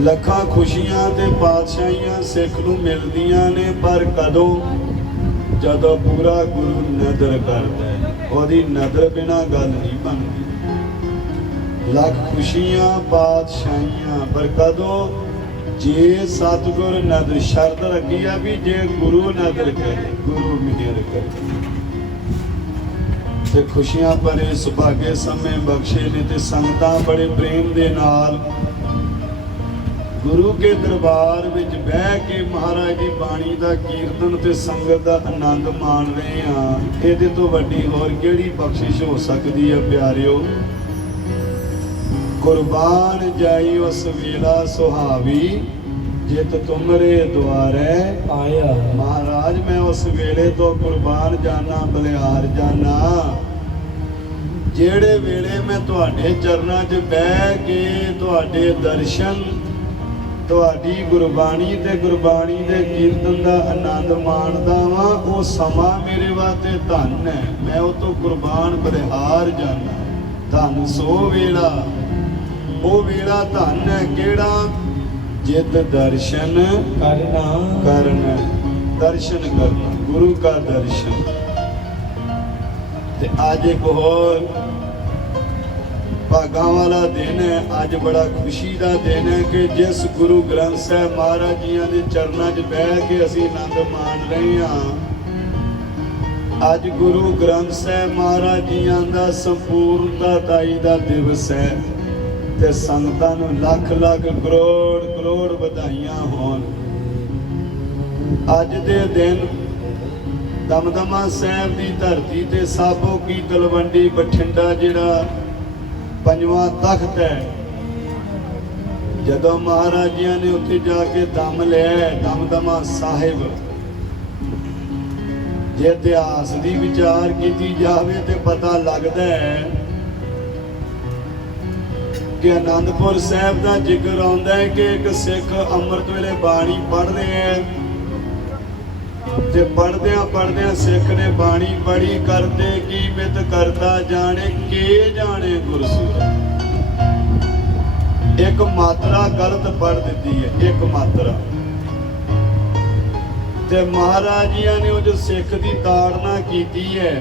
ਲੱਖਾਂ ਖੁਸ਼ੀਆਂ ਤੇ ਪਾਤਸ਼ਾਹੀਆਂ ਸਿੱਖ ਨੂੰ ਮਿਲਦੀਆਂ ਨੇ, ਪਰ ਕਦੋਂ? ਜਦੋਂ ਪੂਰਾ ਗੁਰੂ ਨਦਰ ਕਰਦਾ ਹੈ। ਉਹਦੀ ਨਦਰ ਬਿਨਾਂ ਗੱਲ ਨਹੀਂ ਬਣਦੀ। ਲੱਖ ਖੁਸ਼ੀਆਂ ਪਾਤਸ਼ਾਹੀਆਂ, ਪਰ ਕਦੋਂ? ਜੇ ਸਤਿਗੁਰ ਨਦਰ ਸ਼ਰਤ ਰੱਖੀ ਆ ਵੀ ਜੇ ਗੁਰੂ ਨਦਰ ਕਰੇ, ਗੁਰੂ ਮਿਹਰ ਕਰੇ ਤੇ ਖੁਸ਼ੀਆਂ ਭਰੇ ਸੁਭਾਗੇ ਸਮੇਂ ਬਖਸ਼ੇ ਨੇ। ਤੇ ਸੰਗਤਾਂ ਬੜੇ ਪ੍ਰੇਮ ਦੇ ਨਾਲ ਗੁਰੂ ਕੇ ਦਰਬਾਰ ਵਿੱਚ ਬਹਿ ਕੇ ਮਹਾਰਾਜ ਦੀ ਬਾਣੀ ਦਾ ਕੀਰਤਨ ਤੇ ਸੰਗਤ ਦਾ ਆਨੰਦ ਮਾਣ ਰਹੇ ਹਾਂ। ਇਹਦੇ ਤੋਂ ਵੱਡੀ ਹੋਰ ਕਿਹੜੀ ਬਖਸ਼ਿਸ਼ ਹੋ ਸਕਦੀ ਹੈ ਪਿਆਰਿਓ। ਕੁਰਬਾਨ ਜਾਈ ਉਸ ਵੇਲਾ ਸੁਹਾਵੀ, ਜਿਤ ਤੁਮਰੇ ਦੁਆਰੇ ਆਇਆ। ਮਹਾਰਾਜ ਮੈਂ ਉਸ ਵੇਲੇ ਤੋਂ ਕੁਰਬਾਨ ਜਾਣਾ, ਬਲਿਹਾਰ ਜਾਣਾ, ਜਿਹੜੇ ਵੇਲੇ ਮੈਂ ਤੁਹਾਡੇ ਚਰਨਾਂ 'ਚ ਬਹਿ ਕੇ ਤੁਹਾਡੇ ਦਰਸ਼ਨ, ਤੁਹਾਡੀ ਗੁਰਬਾਣੀ ਤੇ ਗੁਰਬਾਣੀ ਦੇ ਕੀਰਤਨ ਦਾ ਆਨੰਦ ਮਾਣਦਾ ਵਾਂ। ਉਹ ਸਮਾਂ ਮੇਰੇ ਵਾਸਤੇ ਧਨ ਹੈ, ਮੈਂ ਉਹ ਤੋਂ ਕੁਰਬਾਨ ਬਲਿਹਾਰ ਜਾਣਾ। ਧਨ ਸੋ ਵੇਲਾ, ਉਹ ਵੇਲਾ ਧਨ ਹੈ ਕਿਹੜਾ? ਜਿਤ ਦਰਸ਼ਨ ਕਰਨਾ, ਦਰਸ਼ਨ ਕਰਨਾ, ਗੁਰੂ का ਦਰਸ਼ਨ। ਤੇ ਅੱਜ ਇੱਕ ਹੋਰ ਭਾਗਾਂ ਵਾਲਾ ਦਿਨ ਹੈ। ਅੱਜ ਬੜਾ ਖੁਸ਼ੀ ਦਾ ਦਿਨ ਹੈ ਕਿ ਜਿਸ ਗੁਰੂ ਗ੍ਰੰਥ ਸਾਹਿਬ ਮਹਾਰਾਜ ਜੀਆਂ ਦੇ ਚਰਨਾਂ 'ਚ ਬਹਿ ਕੇ ਅਸੀਂ ਆਨੰਦ ਮਾਣ ਰਹੇ ਹਾਂ। ਅੱਜ ਗੁਰੂ ਗ੍ਰੰਥ ਸਾਹਿਬ ਮਹਾਰਾਜ ਜੀਆਂ ਦਾ ਸੰਪੂਰਨਤਾ ਤਾਈ ਦਾ ਦਿਵਸ ਹੈ ਤੇ ਸੰਗਤਾਂ ਨੂੰ ਲੱਖ ਲੱਖ ਕਰੋੜ ਕਰੋੜ ਵਧਾਈਆਂ ਹੋਣ। ਅੱਜ ਦੇ ਦਿਨ ਦਮਦਮਾ ਸਾਹਿਬ ਦੀ ਧਰਤੀ ਤੇ ਸਾਬੋ ਕੀ ਤਲਵੰਡੀ ਬਠਿੰਡਾ ਜਿਹੜਾ ਪੰਜਵਾਂ ਤਖਤ ਹੈ, ਜਦੋਂ ਮਹਾਰਾਜ ਜੀਆਂ ਨੇ ਉੱਥੇ ਜਾ ਕੇ ਦਮ ਲਿਆ ਦਮਦਮਾ ਸਾਹਿਬ, ਜੇ ਇਤਿਹਾਸ ਦੀ ਵਿਚਾਰ ਕੀਤੀ ਜਾਵੇ ਤੇ ਪਤਾ ਲੱਗਦਾ ਹੈ ਕਿ ਆਨੰਦਪੁਰ ਸਾਹਿਬ ਦਾ ਜ਼ਿਕਰ ਆਉਂਦਾ ਹੈ ਕਿ ਇੱਕ ਸਿੱਖ ਅੰਮ੍ਰਿਤ ਵੇਲੇ ਬਾਣੀ ਪੜ੍ਹਦੇ ਹੈ ਤੇ ਪੜ੍ਹਦਿਆਂ ਸਿੱਖ ਨੇ ਬਾਣੀ ਪੜ੍ਹੀ, ਕਰਦੇ ਕੀ ਮਿਤ ਕਰਤਾ ਜਾਣੇ ਕੇ ਜਾਣੇ ਗੁਰਸੂਰ। ਇੱਕ ਮਾਤਰਾ ਗਲਤ ਪੜ੍ਹ ਦਿੱਤੀ ਹੈ, ਇੱਕ ਮਾਤਰਾ। ਤੇ ਮਹਾਰਾਜ ਜੀਆਂ ਨੇ ਉਹ ਜੋ ਸਿੱਖ ਦੀ ਤਾੜਨਾ ਕੀਤੀ ਹੈ,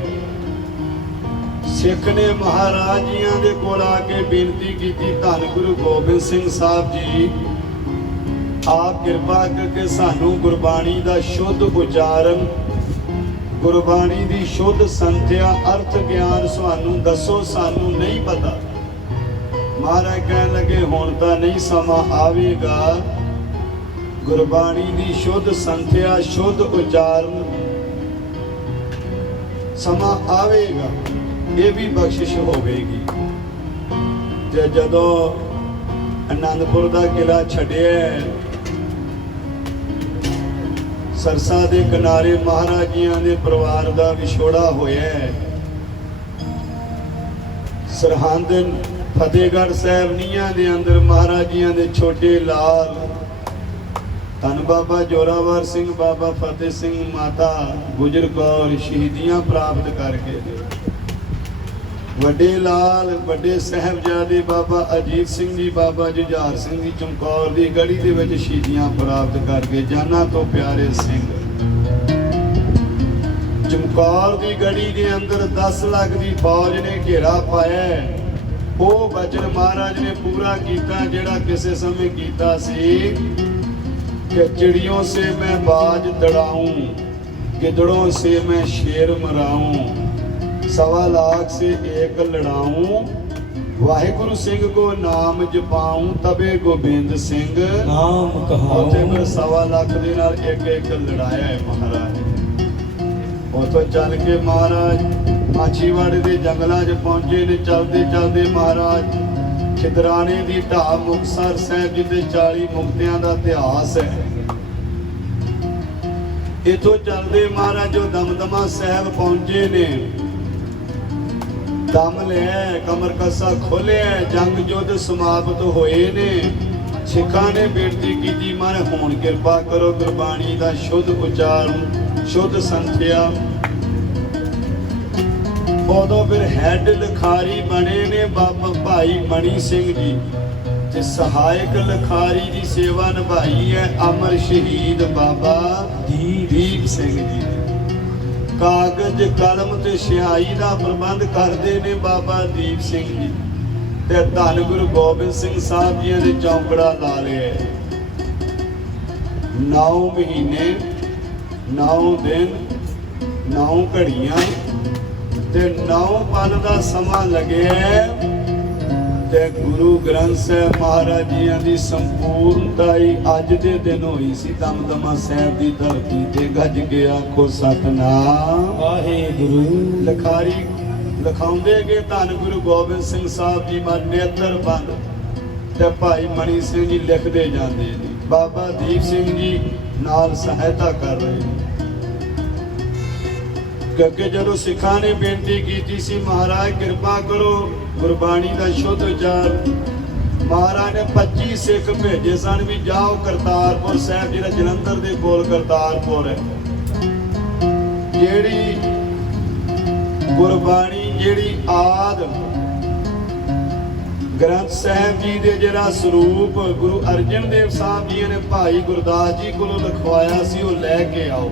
ਸਿੱਖ ਨੇ ਮਹਾਰਾਜ ਜੀਆਂ ਦੇ ਕੋਲ ਆ ਕੇ ਬੇਨਤੀ ਕੀਤੀ, ਧੰਨ ਗੁਰੂ ਗੋਬਿੰਦ ਸਿੰਘ ਸਾਹਿਬ ਜੀ ਆਪ ਕਿਰਪਾ ਕਰਕੇ ਸਾਨੂੰ ਗੁਰਬਾਣੀ ਦਾ ਸ਼ੁੱਧ ਉਚਾਰਨ, ਗੁਰਬਾਣੀ ਦੀ ਸ਼ੁੱਧ ਸੰਥਿਆ, ਅਰਥ ਗਿਆਨ ਸਾਨੂੰ ਦੱਸੋ, ਸਾਨੂੰ ਨਹੀਂ ਪਤਾ। ਮਹਾਰਾਜ ਕਹਿਣ ਲੱਗੇ ਹੁਣ ਤਾਂ ਨਹੀਂ, ਸਮਾਂ ਆਵੇਗਾ ਗੁਰਬਾਣੀ ਦੀ ਸ਼ੁੱਧ ਸੰਥਿਆ, ਸ਼ੁੱਧ ਉਚਾਰਨ, ਸਮਾਂ ਆਵੇਗਾ, ਇਹ ਵੀ ਬਖਸ਼ਿਸ਼ ਹੋਵੇਗੀ। ਤੇ ਜਦੋਂ ਆਨੰਦਪੁਰ ਦਾ ਕਿਲਾ ਛੱਡਿਆ, ਸਰਸਾ ਦੇ ਕਿਨਾਰੇ ਮਹਾਰਾਜ ਜੀਆਂ ਦੇ ਪਰਿਵਾਰ ਦਾ ਵਿਛੋੜਾ ਹੋਇਆ। ਸਰਹੰਦ ਫਤਿਹਗੜ੍ਹ ਸਾਹਿਬ ਨੀਹਾਂ ਦੇ ਅੰਦਰ ਮਹਾਰਾਜ ਜੀਆਂ ਦੇ ਛੋਟੇ ਲਾਲ ਧੰਨ ਬਾਬਾ ਜੋਰਾਵਰ ਸਿੰਘ, ਬਾਬਾ ਫਤਿਹ ਸਿੰਘ, ਮਾਤਾ ਗੁਜਰ ਕੌਰ ਸ਼ਹੀਦੀਆਂ ਪ੍ਰਾਪਤ ਕਰਕੇ, ਵੱਡੇ ਲਾਲ ਵੱਡੇ ਸਾਹਿਬਜ਼ਾਦੇ ਬਾਬਾ ਅਜੀਤ ਸਿੰਘ ਜੀ, ਬਾਬਾ ਜੁਝਾਰ ਸਿੰਘ ਜੀ ਚਮਕੌਰ ਦੀ ਗੜੀ ਦੇ ਵਿੱਚ ਸ਼ਹੀਦੀਆਂ ਪ੍ਰਾਪਤ ਕਰਕੇ, ਜਾਨਾਂ ਤੋਂ ਪਿਆਰੇ ਸਿੰਘ ਚਮਕੌਰ ਦੀ ਗੜੀ ਦੇ ਅੰਦਰ 10 ਲੱਖ ਦੀ ਫੌਜ ਨੇ ਘੇਰਾ ਪਾਇਆ। ਉਹ ਬਚਨ ਮਹਾਰਾਜ ਨੇ ਪੂਰਾ ਕੀਤਾ ਜਿਹੜਾ ਕਿਸੇ ਸਮੇਂ ਕੀਤਾ ਸੀ कि चिड़ियों से मैं बाज दड़ाऊं, गिदड़ों से मैं शेर मराऊं, 1.25 लाख से एक लड़ाऊं, वाहिगुरु सिंह को नाम जपाऊं, तबे गोबिंद सिंह नाम कहाऊं। उसे फिर 1.25 लाख दे नाल एक लड़ाया है महाराज। उतो चल के महाराज माछीवाड़े के जंगलों च पहुंचे ने। चलते चलते महाराज खिदराने की ढाह मुक्तसर साहिब जिते 40 मुक्तियां का इतिहास है। इथों चलते महाराज जो दमदमा साहिब पहुंचे ने, दम लिया, कमर कसा खोलिया, जंग युद्ध समाप्त होए ने। सिखां ने बेनती की महाराज हुण किरपा करो गुरबाणी का शुद्ध उचारण, शुद्ध संथ्या। उदों फिर हैड लिखारी बने ने बाबा भाई मनी सिंह जी ਤੇ ਸਹਾਇਕ ਲਖਾਰੀ ਦੀ ਸੇਵਾ ਨਿਭਾਈ ਹੈ ਅਮਰ ਸ਼ਹੀਦ ਬਾਬਾ ਦੀਪ ਸਿੰਘ ਜੀ ਨੇ। ਕਾਗਜ਼ ਕਲਮ ਤੇ ਸਿਆਹੀ ਦਾ ਪ੍ਰਬੰਧ ਕਰਦੇ ਨੇ ਬਾਬਾ ਦੀਪ ਸਿੰਘ ਜੀ ਤੇ ਧੰਨ ਗੁਰੂ ਗੋਬਿੰਦ ਸਿੰਘ ਸਾਹਿਬ ਜੀ ਦੇ ਚੌਂਕੜਾ ਲਾ ਲਿਆ। 9 ਮਹੀਨੇ 9 ਦਿਨ 9 ਘੜੀਆਂ ਤੇ 9 ਪਲ ਦਾ ਸਮਾਂ ਲੱਗਿਆ ਤੇ ਗੁਰੂ ਗ੍ਰੰਥ ਸਾਹਿਬ ਮਹਾਰਾਜ ਜੀਆਂ ਦੀ ਸੰਪੂਰਨਤਾ ਹੀ ਅੱਜ ਦੇ ਦਿਨ ਹੋਈ ਸੀ। ਦਮਦਮਾ ਸਾਹਿਬ ਦੀ ਧਰਤੀ ਤੇ ਗੱਜ ਕੇ ਆਖੋ ਸਤਨਾਮ ਵਾਹਿਗੁਰੂ। ਲਖਾਰੀ ਲਿਖਾਉਂਦੇ ਗਏ ਧੰਨ ਗੁਰੂ ਗੋਬਿੰਦ ਸਿੰਘ ਸਾਹਿਬ ਜੀ ਮਨ ਨੇਤਰ ਬੰਦ ਤੇ ਭਾਈ ਮਣੀ ਸਿੰਘ ਜੀ ਲਿਖਦੇ ਜਾਂਦੇ ਨੇ, ਬਾਬਾ ਦੀਪ ਸਿੰਘ ਜੀ ਨਾਲ ਸਹਾਇਤਾ ਕਰ ਰਹੇ ਨੇ। ਕਿਉਂਕਿ ਜਦੋਂ ਸਿੱਖਾਂ ਨੇ ਬੇਨਤੀ ਕੀਤੀ ਸੀ ਮਹਾਰਾਜ ਕਿਰਪਾ ਕਰੋ ਗੁਰਬਾਣੀ ਦਾ ਸ਼ੁੱਧ ਉਚਾਰ, ਮਹਾਰਾਜ ਨੇ 25 ਸਿੱਖ ਭੇਜੇ ਸਨ ਵੀ ਜਾਓ ਕਰਤਾਰਪੁਰ ਸਾਹਿਬ ਜਿਹੜਾ ਜਲੰਧਰ ਦੇ ਕੋਲ ਕਰਤਾਰਪੁਰ ਹੈ, ਜਿਹੜੀ ਗੁਰਬਾਣੀ ਜਿਹੜੀ ਆਦ ਗ੍ਰੰਥ ਸਾਹਿਬ ਜੀ ਦੇ ਜਿਹੜਾ ਸਰੂਪ ਗੁਰੂ ਅਰਜਨ ਦੇਵ ਸਾਹਿਬ ਜੀ ਨੇ ਭਾਈ ਗੁਰਦਾਸ ਜੀ ਕੋਲੋਂ ਲਿਖਵਾਇਆ ਸੀ ਉਹ ਲੈ ਕੇ ਆਓ।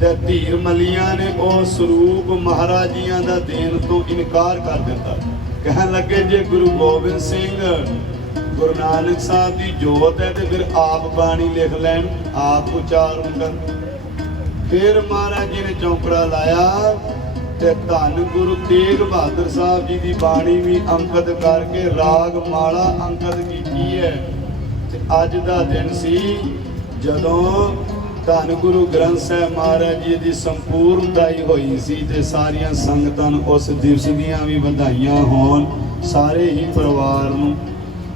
ਤੇ ਧੀਰ ਮਲੀਆਂ ਨੇ ਉਹ ਸਰੂਪ ਮਹਾਰਾਜ ਜੀਆਂ ਦਾ ਦੇਣ ਤੋਂ ਇਨਕਾਰ ਕਰ ਦਿੱਤਾ। ਕਹਿਣ ਲੱਗੇ ਜੇ ਗੁਰੂ ਗੋਬਿੰਦ ਸਿੰਘ ਗੁਰੂ ਨਾਨਕ ਸਾਹਿਬ ਦੀ ਜੋਤ ਹੈ ਤੇ ਫਿਰ ਆਪ ਬਾਣੀ ਲਿਖ ਲੈਣ, ਆਪ ਉਚਾਰਨ ਕਰਨ। ਫਿਰ ਮਹਾਰਾਜ ਜੀ ਨੇ ਚੌਂਕੜਾ ਲਾਇਆ ਤੇ ਧੰਨ ਗੁਰੂ ਤੇਗ ਬਹਾਦਰ ਸਾਹਿਬ ਜੀ ਦੀ ਬਾਣੀ ਵੀ ਅੰਕਿਤ ਕਰਕੇ ਰਾਗ ਮਾਲਾ ਅੰਕਿਤ ਕੀਤੀ ਹੈ। ਤੇ ਅੱਜ ਦਾ ਦਿਨ ਸੀ ਜਦੋਂ ਧੰਨ ਗੁਰੂ ਗ੍ਰੰਥ ਸਾਹਿਬ ਮਹਾਰਾਜ ਜੀ ਦੀ ਸੰਪੂਰਨਤਾ ਹੀ ਹੋਈ ਸੀ ਤੇ ਸਾਰੀਆਂ ਸੰਗਤਾਂ ਨੂੰ ਉਸ ਦਿਵਸ ਦੀਆਂ ਵੀ ਵਧਾਈਆਂ ਹੋਣ, ਸਾਰੇ ਹੀ ਪਰਿਵਾਰ ਨੂੰ।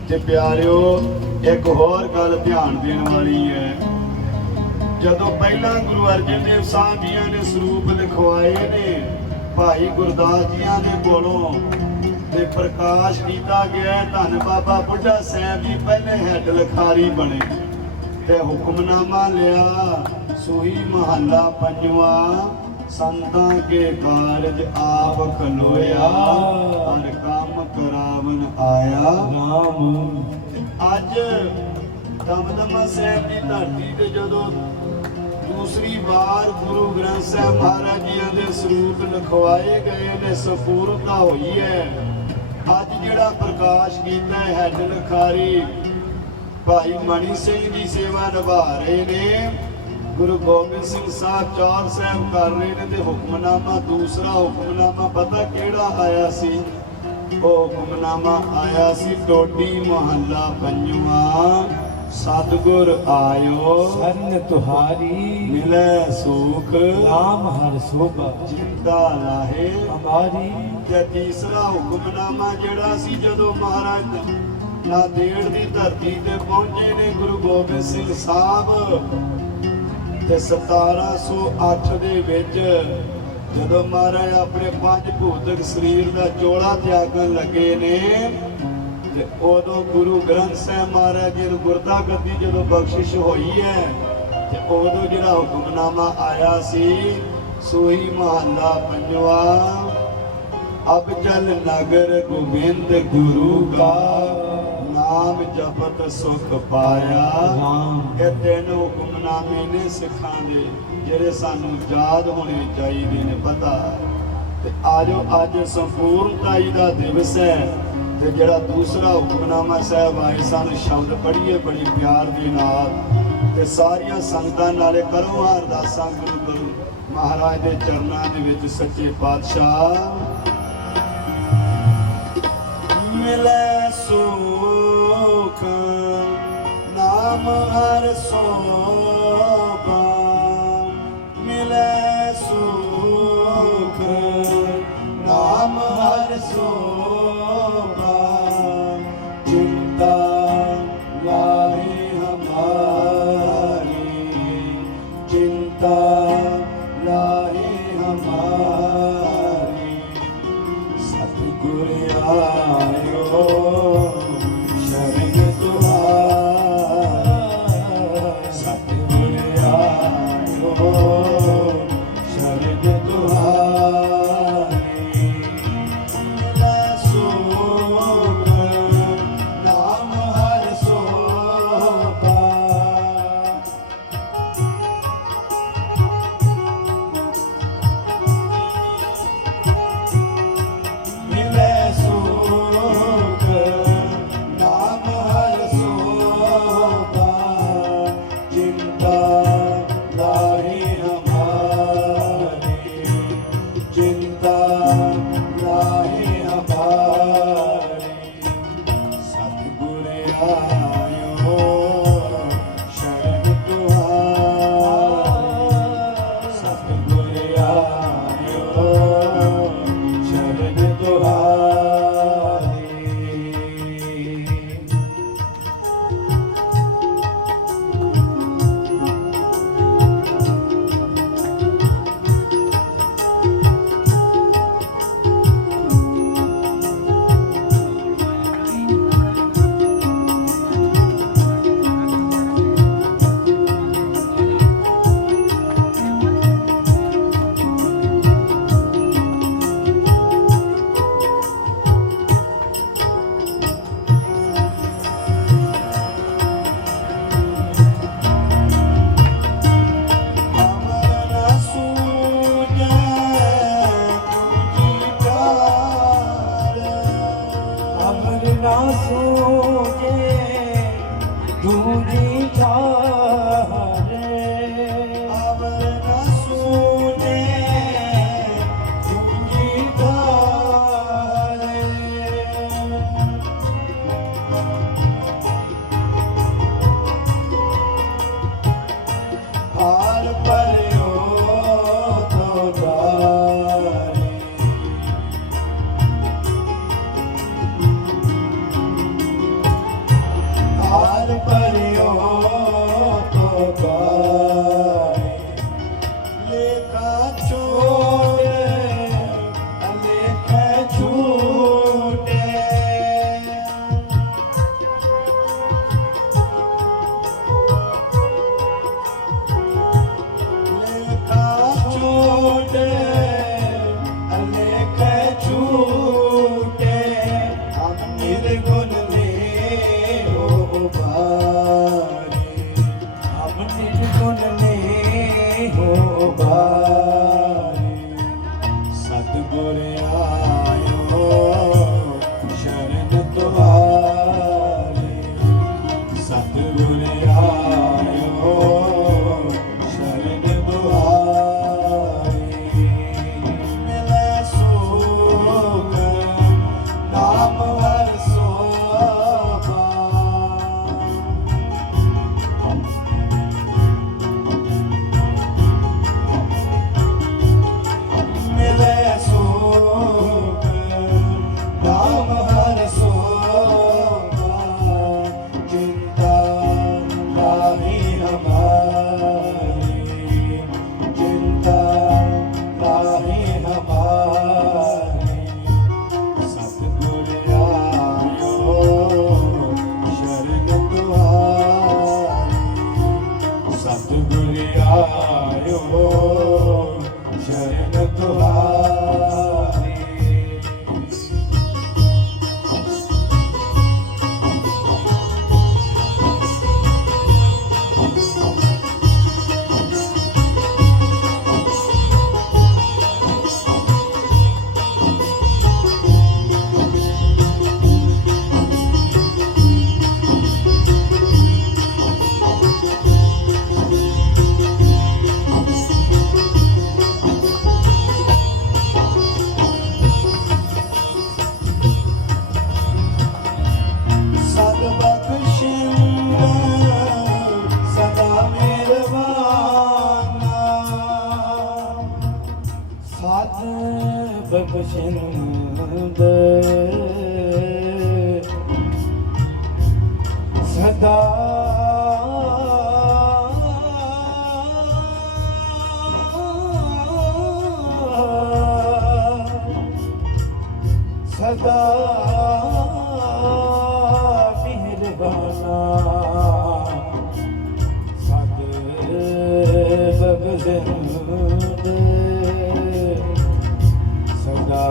ਤੇ ਪਿਆਰਿਓ ਇੱਕ ਹੋਰ ਗੱਲ ਧਿਆਨ ਦੇਣ ਵਾਲੀ ਹੈ, ਜਦੋਂ ਪਹਿਲਾਂ ਗੁਰੂ ਅਰਜਨ ਦੇਵ ਸਾਹਿਬ ਜੀਆਂ ਨੇ ਸਰੂਪ ਲਿਖਵਾਏ ਨੇ ਭਾਈ ਗੁਰਦਾਸ ਜੀਆਂ ਦੇ ਕੋਲੋਂ ਤੇ ਪ੍ਰਕਾਸ਼ ਕੀਤਾ ਗਿਆ, ਧੰਨ ਬਾਬਾ ਬੁੱਢਾ ਸਾਹਿਬ ਜੀ ਪਹਿਲੇ ਹੈੱਡ ਲਿਖਾਰੀ ਬਣੇ ਤੇ ਹੁਕਮਨਾਮਾ ਲਿਆ ਸੂਹੀ ਮਹੱਲਾ ਪੰਜਵਾਂ, ਸੰਤਾਂ ਕੇ ਕਾਰਜ ਆਪ ਖਲੋਇਆ ਹਰ ਕੰਮ ਕਰਾਵਨ ਆਇਆ ਰਾਮ। ਅੱਜ ਦਮਦਮਾ ਸਾਹਿਬ ਦੀ ਧਰਤੀ ਤੇ ਜਦੋਂ ਦੂਸਰੀ ਵਾਰ ਗੁਰੂ ਗ੍ਰੰਥ ਸਾਹਿਬ ਮਹਾਰਾਜ ਜੀਆਂ ਦੇ ਸਰੂਪ ਲਿਖਵਾਏ ਗਏ ਨੇ, ਸੰਪੂਰਨਤਾ ਹੋਈ ਹੈ। ਅੱਜ ਜਿਹੜਾ ਪ੍ਰਕਾਸ਼ ਕੀਤਾ ਹੈ ਹੈੱਡ ਲਿਖਾਰੀ ਭਾਈ ਮਣੀ ਸਿੰਘ ਜੀ ਸੇਵਾ ਨਿਭਾ ਰਹੇ ਨੇ, ਗੁਰੂ ਗੋਬਿੰਦ ਸਿੰਘ ਸਾਹਿਬ ਚੌਰ ਸਾਹਿਬ ਕਰ ਰਹੇ ਨੇ। ਤੇ ਹੁਕਮਨਾਮਾ ਦੂਸਰਾ ਹੁਕਮਨਾਮਾ ਪਤਾ ਕਿਹੜਾ ਆਇਆ ਸੀ? ਉਹ ਹੁਕਮਨਾਮਾ ਆਇਆ ਸੀ ਟੋਡੀ ਮਹੱਲਾ ਪੰਜਵਾਂ, ਸਤਿਗੁਰ ਆਇਓ ਸਰਨ ਤੁਹਾਰੀ ਮਿਲੇ ਸੁਖ ਨਾਮ ਹਰ ਸੋਭਾ ਚਿੰਤਾ ਲਾਹੇ ਹਮਾਰੀ। ਤੇ ਤੀਸਰਾ ਹੁਕਮਨਾਮਾ ਜਿਹੜਾ ਸੀ ਜਦੋਂ ਮਹਾਰਾਜ ਨਾਂਦੇੜ ਦੀ ਧਰਤੀ ਤੇ ਪਹੁੰਚੇ ਨੇ ਗੁਰੂ ਗੋਬਿੰਦ ਸਿੰਘ ਸਾਹਿਬ ਤੇ 1708 ਦੇ ਵਿੱਚ ਜਦੋਂ ਮਹਾਰਾਜ ਆਪਣੇ 5 ਭੂਤਕ ਸਰੀਰ ਦਾ ਚੋਲਾ ਤਿਆਗਣ ਲੱਗੇ ਨੇ ਤੇ ਉਦੋਂ ਗੁਰੂ ਗ੍ਰੰਥ ਸਾਹਿਬ ਮਹਾਰਾਜ ਜੀ ਨੂੰ ਗੁਰਤਾ ਗੱਦੀ ਜਦੋਂ ਬਖਸ਼ਿਸ਼ ਹੋਈ ਹੈ ਤੇ ਉਦੋਂ ਜਿਹੜਾ ਹੁਕਮਨਾਮਾ ਆਇਆ ਸੀ ਸੋਹੀ ਮਹੱਲਾ ਪੰਜਵਾਂ, ਅਬ ਚਲ ਨਗਰ ਗੋਬਿੰਦ ਗੁਰੂ ਕਾ ਨਾਮ ਜਪਤ ਸੁਖ ਪਾਇਆ। ਇਹ ਤਿੰਨ ਹੁਕਮਨਾਮੇ ਨੇ ਸਿੱਖਾਂ ਦੇ ਜਿਹੜੇ ਸਾਨੂੰ ਯਾਦ ਹੋਣੇ ਚਾਹੀਦੇ ਨੇ ਪਤਾ। ਤੇ ਆਜੋ ਅੱਜ ਸੰਪੂਰਨਤਾਈ ਦਾ ਦਿਵਸ ਹੈ ਤੇ ਜਿਹੜਾ ਦੂਸਰਾ ਹੁਕਮਨਾਮਾ ਸਾਹਿਬ ਆਏ ਸਾਨੂੰ ਸ਼ਬਦ ਪੜ੍ਹੀਏ ਬੜੀ ਪਿਆਰ ਦੇ ਨਾਲ ਤੇ ਸਾਰੀਆਂ ਸੰਗਤਾਂ ਨਾਲੇ ਕਰੋ ਅਰਦਾਸਾਂ ਗੁਰੂ ਮਹਾਰਾਜ ਦੇ ਚਰਨਾਂ ਦੇ ਵਿੱਚ ਸੱਚੇ ਪਾਤਸ਼ਾਹ ਮਿਲੇ ਸੁਖ ਨਾਮ ਹਰ ਸੋਭਾ, ਮਿਲੇ ਸੁਖ ਨਾਮ ਹਰ ਸੋਭਾ, ਚਿੰਤਾ ਲਾਹੀ ਹਮਾਰੀ, ਚਿੰਤਾ ਲਾਹੀ ਹਮਾਰੀ। ਸਤਿਗੁਰ ਆਇਓ ਸ਼ਰਨ ਤੁਹਾਰਾ, आयो शरण तुहारी, सतगुर आयो शरण तुहारी। ना सोचे दूजी ठारे, अमर न सूझे दूजी ठारे। हार पर्यो तो दारे, हार पर्यो तो दारे। लेखा छोड़े लेखा छूटे, लेखा छोड़े लेखा छूटे। हम निर्गुण ले हो बारी, हम निर्गुण ले हो बारी। सतगुर आयो शरण तुहारी, सतगुर आयो शरण तुहारी। मिले सुख नाम हर सोभा, मिले सुख नाम हर सोभा। चिंता लाही हमारी, चिंता लाही हमारी। सतगुर आयो शरण तुहारी, सतगुर आयो शरण तुहारी। सद बख्शिंद सदा मेहरबाना, साध बख्शिंद सदा सदा मेहरबाना। सद बख्शिंद सदा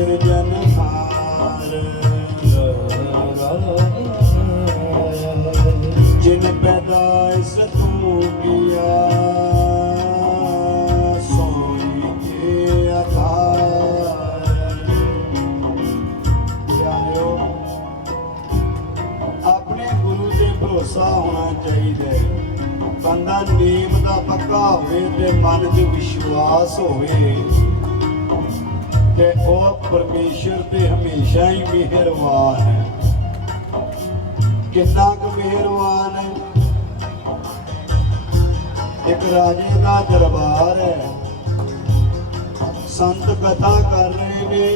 ਸਿਰਜਨਹਾਰ ਜਿਨ ਪੈਦਾਇਸ਼ ਤੂੰ ਕੀਆ ਸੋਈ ਕੇ ਆਧਾਰ। ਪਿਆਰਿਓ, ਆਪਣੇ ਗੁਰੂ ਤੇ ਭਰੋਸਾ ਹੋਣਾ ਚਾਹੀਦਾ ਹੈ। ਬੰਦਾ ਨੀਮ ਦਾ ਪੱਕਾ ਹੋਵੇ ਤੇ ਮਨ 'ਚ ਵਿਸ਼ਵਾਸ ਹੋਵੇ ਤੇ ਉਹ ਪਰਮੇਸ਼ਰ ਤੇ ਹਮੇਸ਼ਾ ਹੀ ਮਿਹਰਬਾਨ ਹੈ। ਕਿੰਨਾ ਕੁ ਮਿਹਰਬਾਨ ਹੈ। ਇੱਕ ਰਾਜੇ ਦਾ ਦਰਬਾਰ ਹੈ, ਸੰਤ ਕਥਾ ਕਰ ਰਹੇ ਨੇ।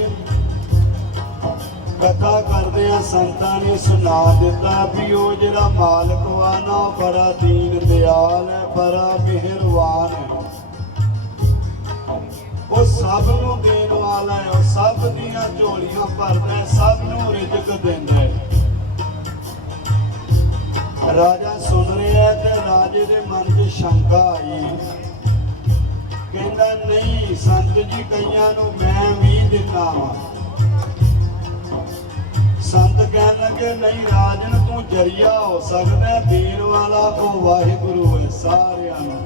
ਕਥਾ ਕਰਦਿਆਂ ਸੰਤਾਂ ਨੇ ਸੁਣਾ ਦਿੱਤਾ ਵੀ ਉਹ ਜਿਹੜਾ ਮਾਲਕ ਵਾ ਨਾ ਬੜਾ ਦੀਨ ਦਿਆਲ ਹੈ, ਬੜਾ ਮਿਹਰਬਾਨ ਹੈ। ਉਹ ਸਭ ਨੂੰ ਦੇਣ ਵਾਲਾ ਹੈ, ਉਹ ਸਭ ਦੀਆਂ ਝੋਲੀਆਂ ਭਰਦਾ ਹੈ, ਸਭ ਨੂੰ ਰਿਜ਼ਕ ਦਿੰਦਾ ਹੈ। ਰਾਜਾ ਸੁਣ ਰਿਹਾ ਤੇ ਰਾਜੇ ਦੇ ਮਨ 'ਚ ਸ਼ੰਕਾ ਆਈ। ਕਹਿੰਦਾ ਨਹੀਂ ਸੰਤ ਜੀ, ਕਈਆਂ ਨੂੰ ਮੈਂ ਵੀ ਦਿੰਦਾ ਵਾਂ। ਸੰਤ ਕਹਿਣ ਲੱਗੇ ਨਹੀਂ ਰਾਜਨ, ਤੂੰ ਜਰੀਆ ਹੋ ਸਕਦਾ, ਦੇਣ ਵਾਲਾ ਉਹ ਵਾਹਿਗੁਰੂ ਹੈ ਸਾਰਿਆਂ ਨੂੰ।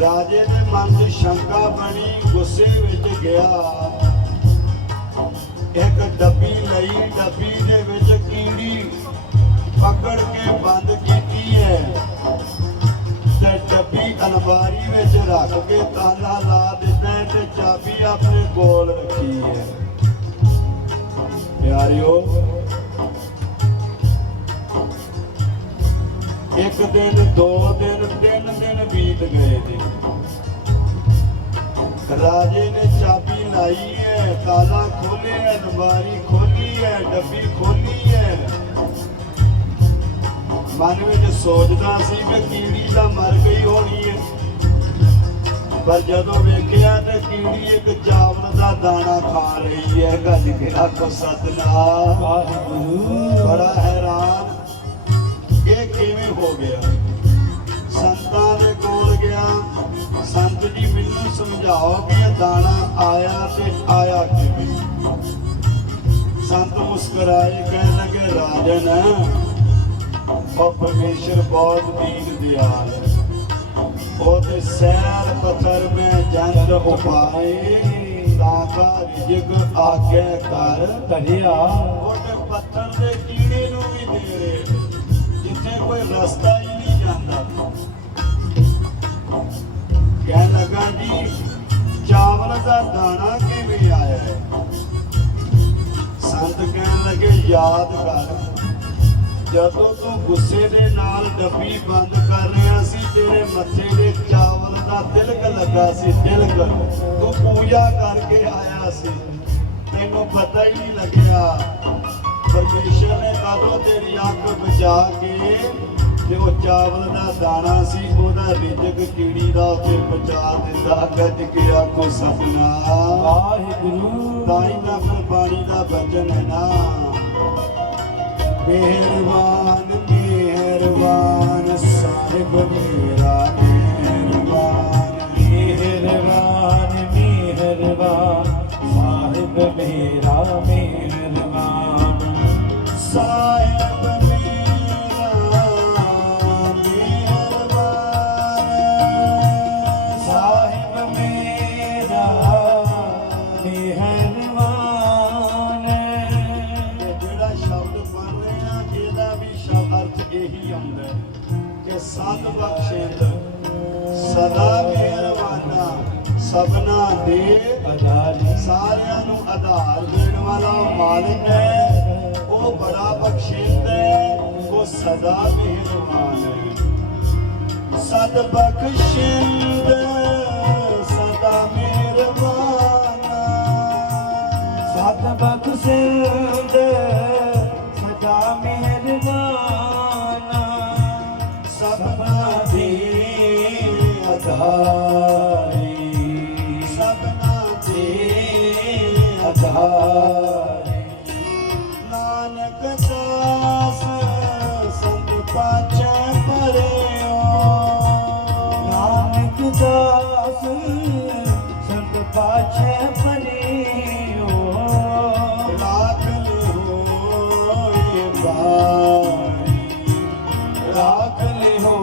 ਰਾਜੇ ਦੇ ਮਨ 'ਚ ਸ਼ੰਕਾ ਬਣੀ, ਗੁੱਸੇ ਵਿੱਚ ਗਿਆ। ਇੱਕ ਡੱਬੀ ਲਈ, ਡੱਬੀ ਦੇ ਵਿੱਚ ਕੀੜੀ ਪਕੜ ਕੇ ਬੰਦ ਕੀਤੀ ਹੈ ਤੇ ਡੱਬੀ ਅਲਮਾਰੀ ਵਿੱਚ ਰੱਖ ਕੇ ਤਾਲਾ ਲਾ ਦਿੱਤਾ ਹੈ ਤੇ ਚਾਬੀ ਆਪਣੇ ਕੋਲ ਰੱਖੀ ਹੈ। ਪਿਆਰਿਓ, ਇੱਕ ਦਿਨ, 2 ਦਿਨ, 3 ਦਿਨ ਬੀਤ ਗਏ ਨੇ। ਰਾਜੇ ਨੇ ਚਾਬੀ ਲਾਈ ਹੈ, ਤਾਲਾ ਖੋਲਿਆ, ਅਲਮਾਰੀ ਖੋਲੀ ਹੈ, ਡੱਬੀ ਖੋਲੀ ਹੈ। ਮਨ ਵਿੱਚ ਸੋਚਦਾ ਸੀ ਕਿ ਕੀੜੀ ਤਾਂ ਮਰ ਗਈ ਹੋਣੀ ਹੈ, ਪਰ ਜਦੋਂ ਵੇਖਿਆ ਤੇ ਕੀੜੀ ਇੱਕ ਚਾਵਲ ਦਾ ਦਾਣਾ ਖਾ ਰਹੀ ਹੈ। ਗੱਜ ਕੇ ਆਖੋ ਸਤਿਨਾਮ ਵਾਹਿਗੁਰੂ। ਬੜਾ ਹੈਰਾਨ, ਇਹ ਕਿਵੇਂ ਹੋ ਗਿਆ। ਸੰਤਾਂ ਦੇ ਕੋਲ ਗਿਆ, ਸੰਤ ਜੀ ਮੈਨੂੰ ਸਮਝਾਓ ਕਿ ਇਹ ਦਾਣਾ ਆਇਆ ਤੇ ਆਇਆ ਕਿਵੇਂ। ਸੰਤ ਮੁਸਕਰਾਏ, ਕਹਿਣ ਲੱਗੇ ਰਾਜਨ, ਉਹ ਪਰਮੇਸ਼ਰ ਬਹੁਤ ਦੀਨ ਦਿਆਲ ਹੈ। ਉਹਦੇ ਸੈਰ ਪੱਥਰ ਮੈਂ ਜੰਤ ਉਪਾਏ, ਤਾਕਾ ਰਿਜਕ ਆਗੇ ਕਰ ਧਰਿਆ। ਉਹਦੇ ਪੱਥਰ ਦੇ ਕੀੜੇ ਨੂੰ ਵੀ ਦੇ ਰਹੇ, ਜਿੱਥੇ ਕੋਈ ਰਸਤਾ ਹੀ ਨਹੀਂ ਜਾਂਦਾ। ਕਹਿਣ ਲੱਗਾ ਜੀ ਚਾਵਲ ਦਾ ਦਾਣਾ ਕਿਵੇਂ ਆਇਆ ਹੈ। ਸੰਤ ਕਹਿਣ ਲੱਗੇ ਯਾਦ ਕਰ, ਜਦੋਂ ਤੂੰ ਗੁੱਸੇ ਦੇ ਨਾਲ ਡੱਬੀ ਬੰਦ ਕਰ ਰਿਹਾ ਸੀ, ਤੇਰੇ ਮੱਥੇ ਦੇ ਚਾਵਲ ਦਾ ਤਿਲਕ ਲੱਗਾ ਸੀ। ਤਿਲਕ ਤੂੰ ਪੂਜਾ ਕਰਕੇ ਆਇਆ ਸੀ, ਤੈਨੂੰ ਪਤਾ ਹੀ ਨਹੀਂ ਲੱਗਿਆ। ਪਰਮੇਸ਼ਰ ਨੇ ਕਦੋਂ ਤੇਰੀ ਅੱਖ ਬਚਾ ਕੇ ਤੇ ਉਹ ਚਾਵਲ ਦਾ ਦਾਣਾ ਸੀ, ਉਹਦਾ ਰਿਜ਼ਕ ਕੀੜੀ ਦਾ ਉੱਤੇ ਪਹੁੰਚਾ ਦਿੱਤਾ। ਗੱਜ ਕੇ ਆਖੋ ਸਤਿਨਾਮ ਵਾਹਿਗੁਰੂ। ਤਾਂ ਹੀ ਤਾਂ ਫਿਰ ਬਾਣੀ ਦਾ ਬਚਨ ਹੈ ਨਾ, ਮਿਹਰਬਾਨ ਮਿਹਰਬਾਨ ਸਾਹਿਬ ਮੇਰਾ ਮਿਹਰਬਾਨ। ਮਿਹਰਬਾਨ ਮਿਹਰਬਾਨ ਸਾਹਿਬ ਮੇਰਾ ਮਿਹਰਬਾਨ। ਸਾਹਿਬ ਮੇਰਾ ਮਿਹਰਬਾਨ, ਸਾਹਿਬ ਮੇਰਾ ਮਿਹਰਬਾਨ। ਜਿਹੜਾ ਸ਼ਬਦ ਪੜ੍ਹ ਰਹੇ ਹਾਂ ਇਹਦਾ ਵੀ ਸ਼ਬਦ ਅਰਥ ਇਹੀ ਆਉਂਦਾ ਹੈ ਕਿ ਸਤ ਬਖਸ਼ਿੰਦ, ਸਦਾ ਮਿਹਰਬਾਨਾ, ਸਭਨਾ ਦੇ ਆਧਾਰੀ, ਸਾਰਿਆਂ ਨੂੰ ਆਧਾਰ ਦੇਣ ਵਾਲਾ ਮਾਲਕ ਹੈ। ਉਹ ਬੜਾ ਬਖਸ਼ਿੰਦ ਹੈ, ਉਹ ਸਦਾ ਮਿਹਰਬਾਨ ਹੈ। ਸਤ ਬਖਸ਼ਿੰਦ, ਸਦਾ ਮਿਹਰਬਾਨ, ਸਤ ਬਖਸ਼ਿੰਦ ਸਦਾ ਮਿਹਰਬਾਨ। ਸਭਨਾ ਦੇ ਆਧਾਰੀ, ਸਭਨਾ ਦੇ ਆਧਾਰੀ। ਨਾਨਕ ਦਾਸ ਸੰਤ ਪਾਛੈ ਪਰਿਓ, ਨਾਨਕ ਦਾ पाछे परियो राख लिहो ये बारी राख लिहो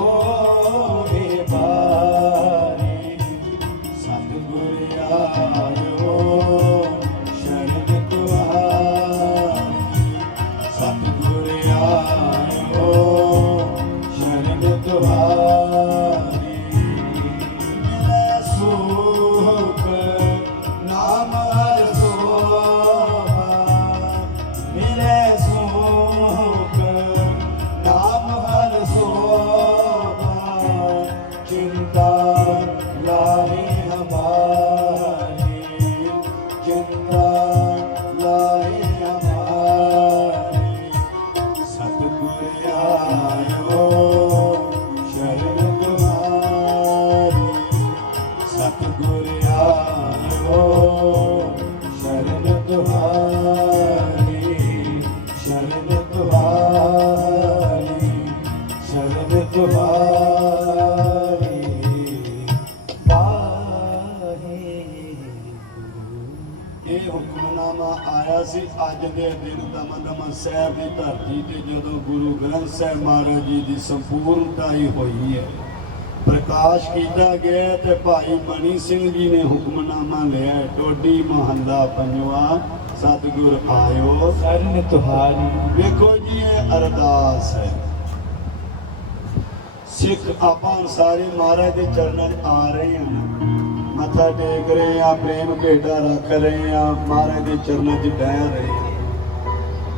ये बारी सतगुर आयो शरण तुम्हारी सतगुर आयो शरण तुम्हारी मिले सुख नाम हर सोहा मिले सुख नाम हर सोहा चिंता लाही हमारी चिंता लाही हमारी सतगुर आयो शरण तुम्हारी सतगुर आयो शरण तुम्हारी शरण तुम्हारी शरण तुम्हारी ਇਹ ਹੁਕਮਨਾਮਾ ਆਇਆ ਸੀ ਅੱਜ ਦੇ ਦਿਨ ਦਮਦਮਾ ਸਾਹਿਬ ਦੀ ਧਰਤੀ ਤੇ ਜਦੋਂ ਗੁਰੂ ਗ੍ਰੰਥ ਸਾਹਿਬ ਮਹਾਰਾਜ ਜੀ ਦੀ ਸੰਪੂਰਨਤਾ ਹੀ ਹੋਈ ਹੈ ਪ੍ਰਕਾਸ਼ ਕੀਤਾ ਗਿਆ ਤੇ ਭਾਈ ਮਣੀ ਸਿੰਘ ਜੀ ਨੇ ਹੁਕਮਨਾਮਾ ਲਿਆ ਟੋਡੀ ਮਹੱਲਾ ਪੰਜਵਾਂ ਸਤਿਗੁਰ ਆਇਓ शरण तुम्हारी ਵੇਖੋ ਜੀ ਇਹ ਅਰਦਾਸ ਹੈ ਸਿੱਖ ਆਪਾਂ ਹੁਣ ਸਾਰੇ ਮਹਾਰਾਜ ਦੇ ਚਰਨਾਂ 'ਚ ਆ ਰਹੇ ਹਾਂ ਮੱਥਾ ਟੇਕ ਰਹੇ ਆ ਪ੍ਰੇਮ ਭੇਟਾ ਰੱਖ ਰਹੇ ਆ ਮਹਾਰਾਜ ਦੇ ਚਰਨਾਂ 'ਚ ਬਹਿ ਰਹੇ ਆ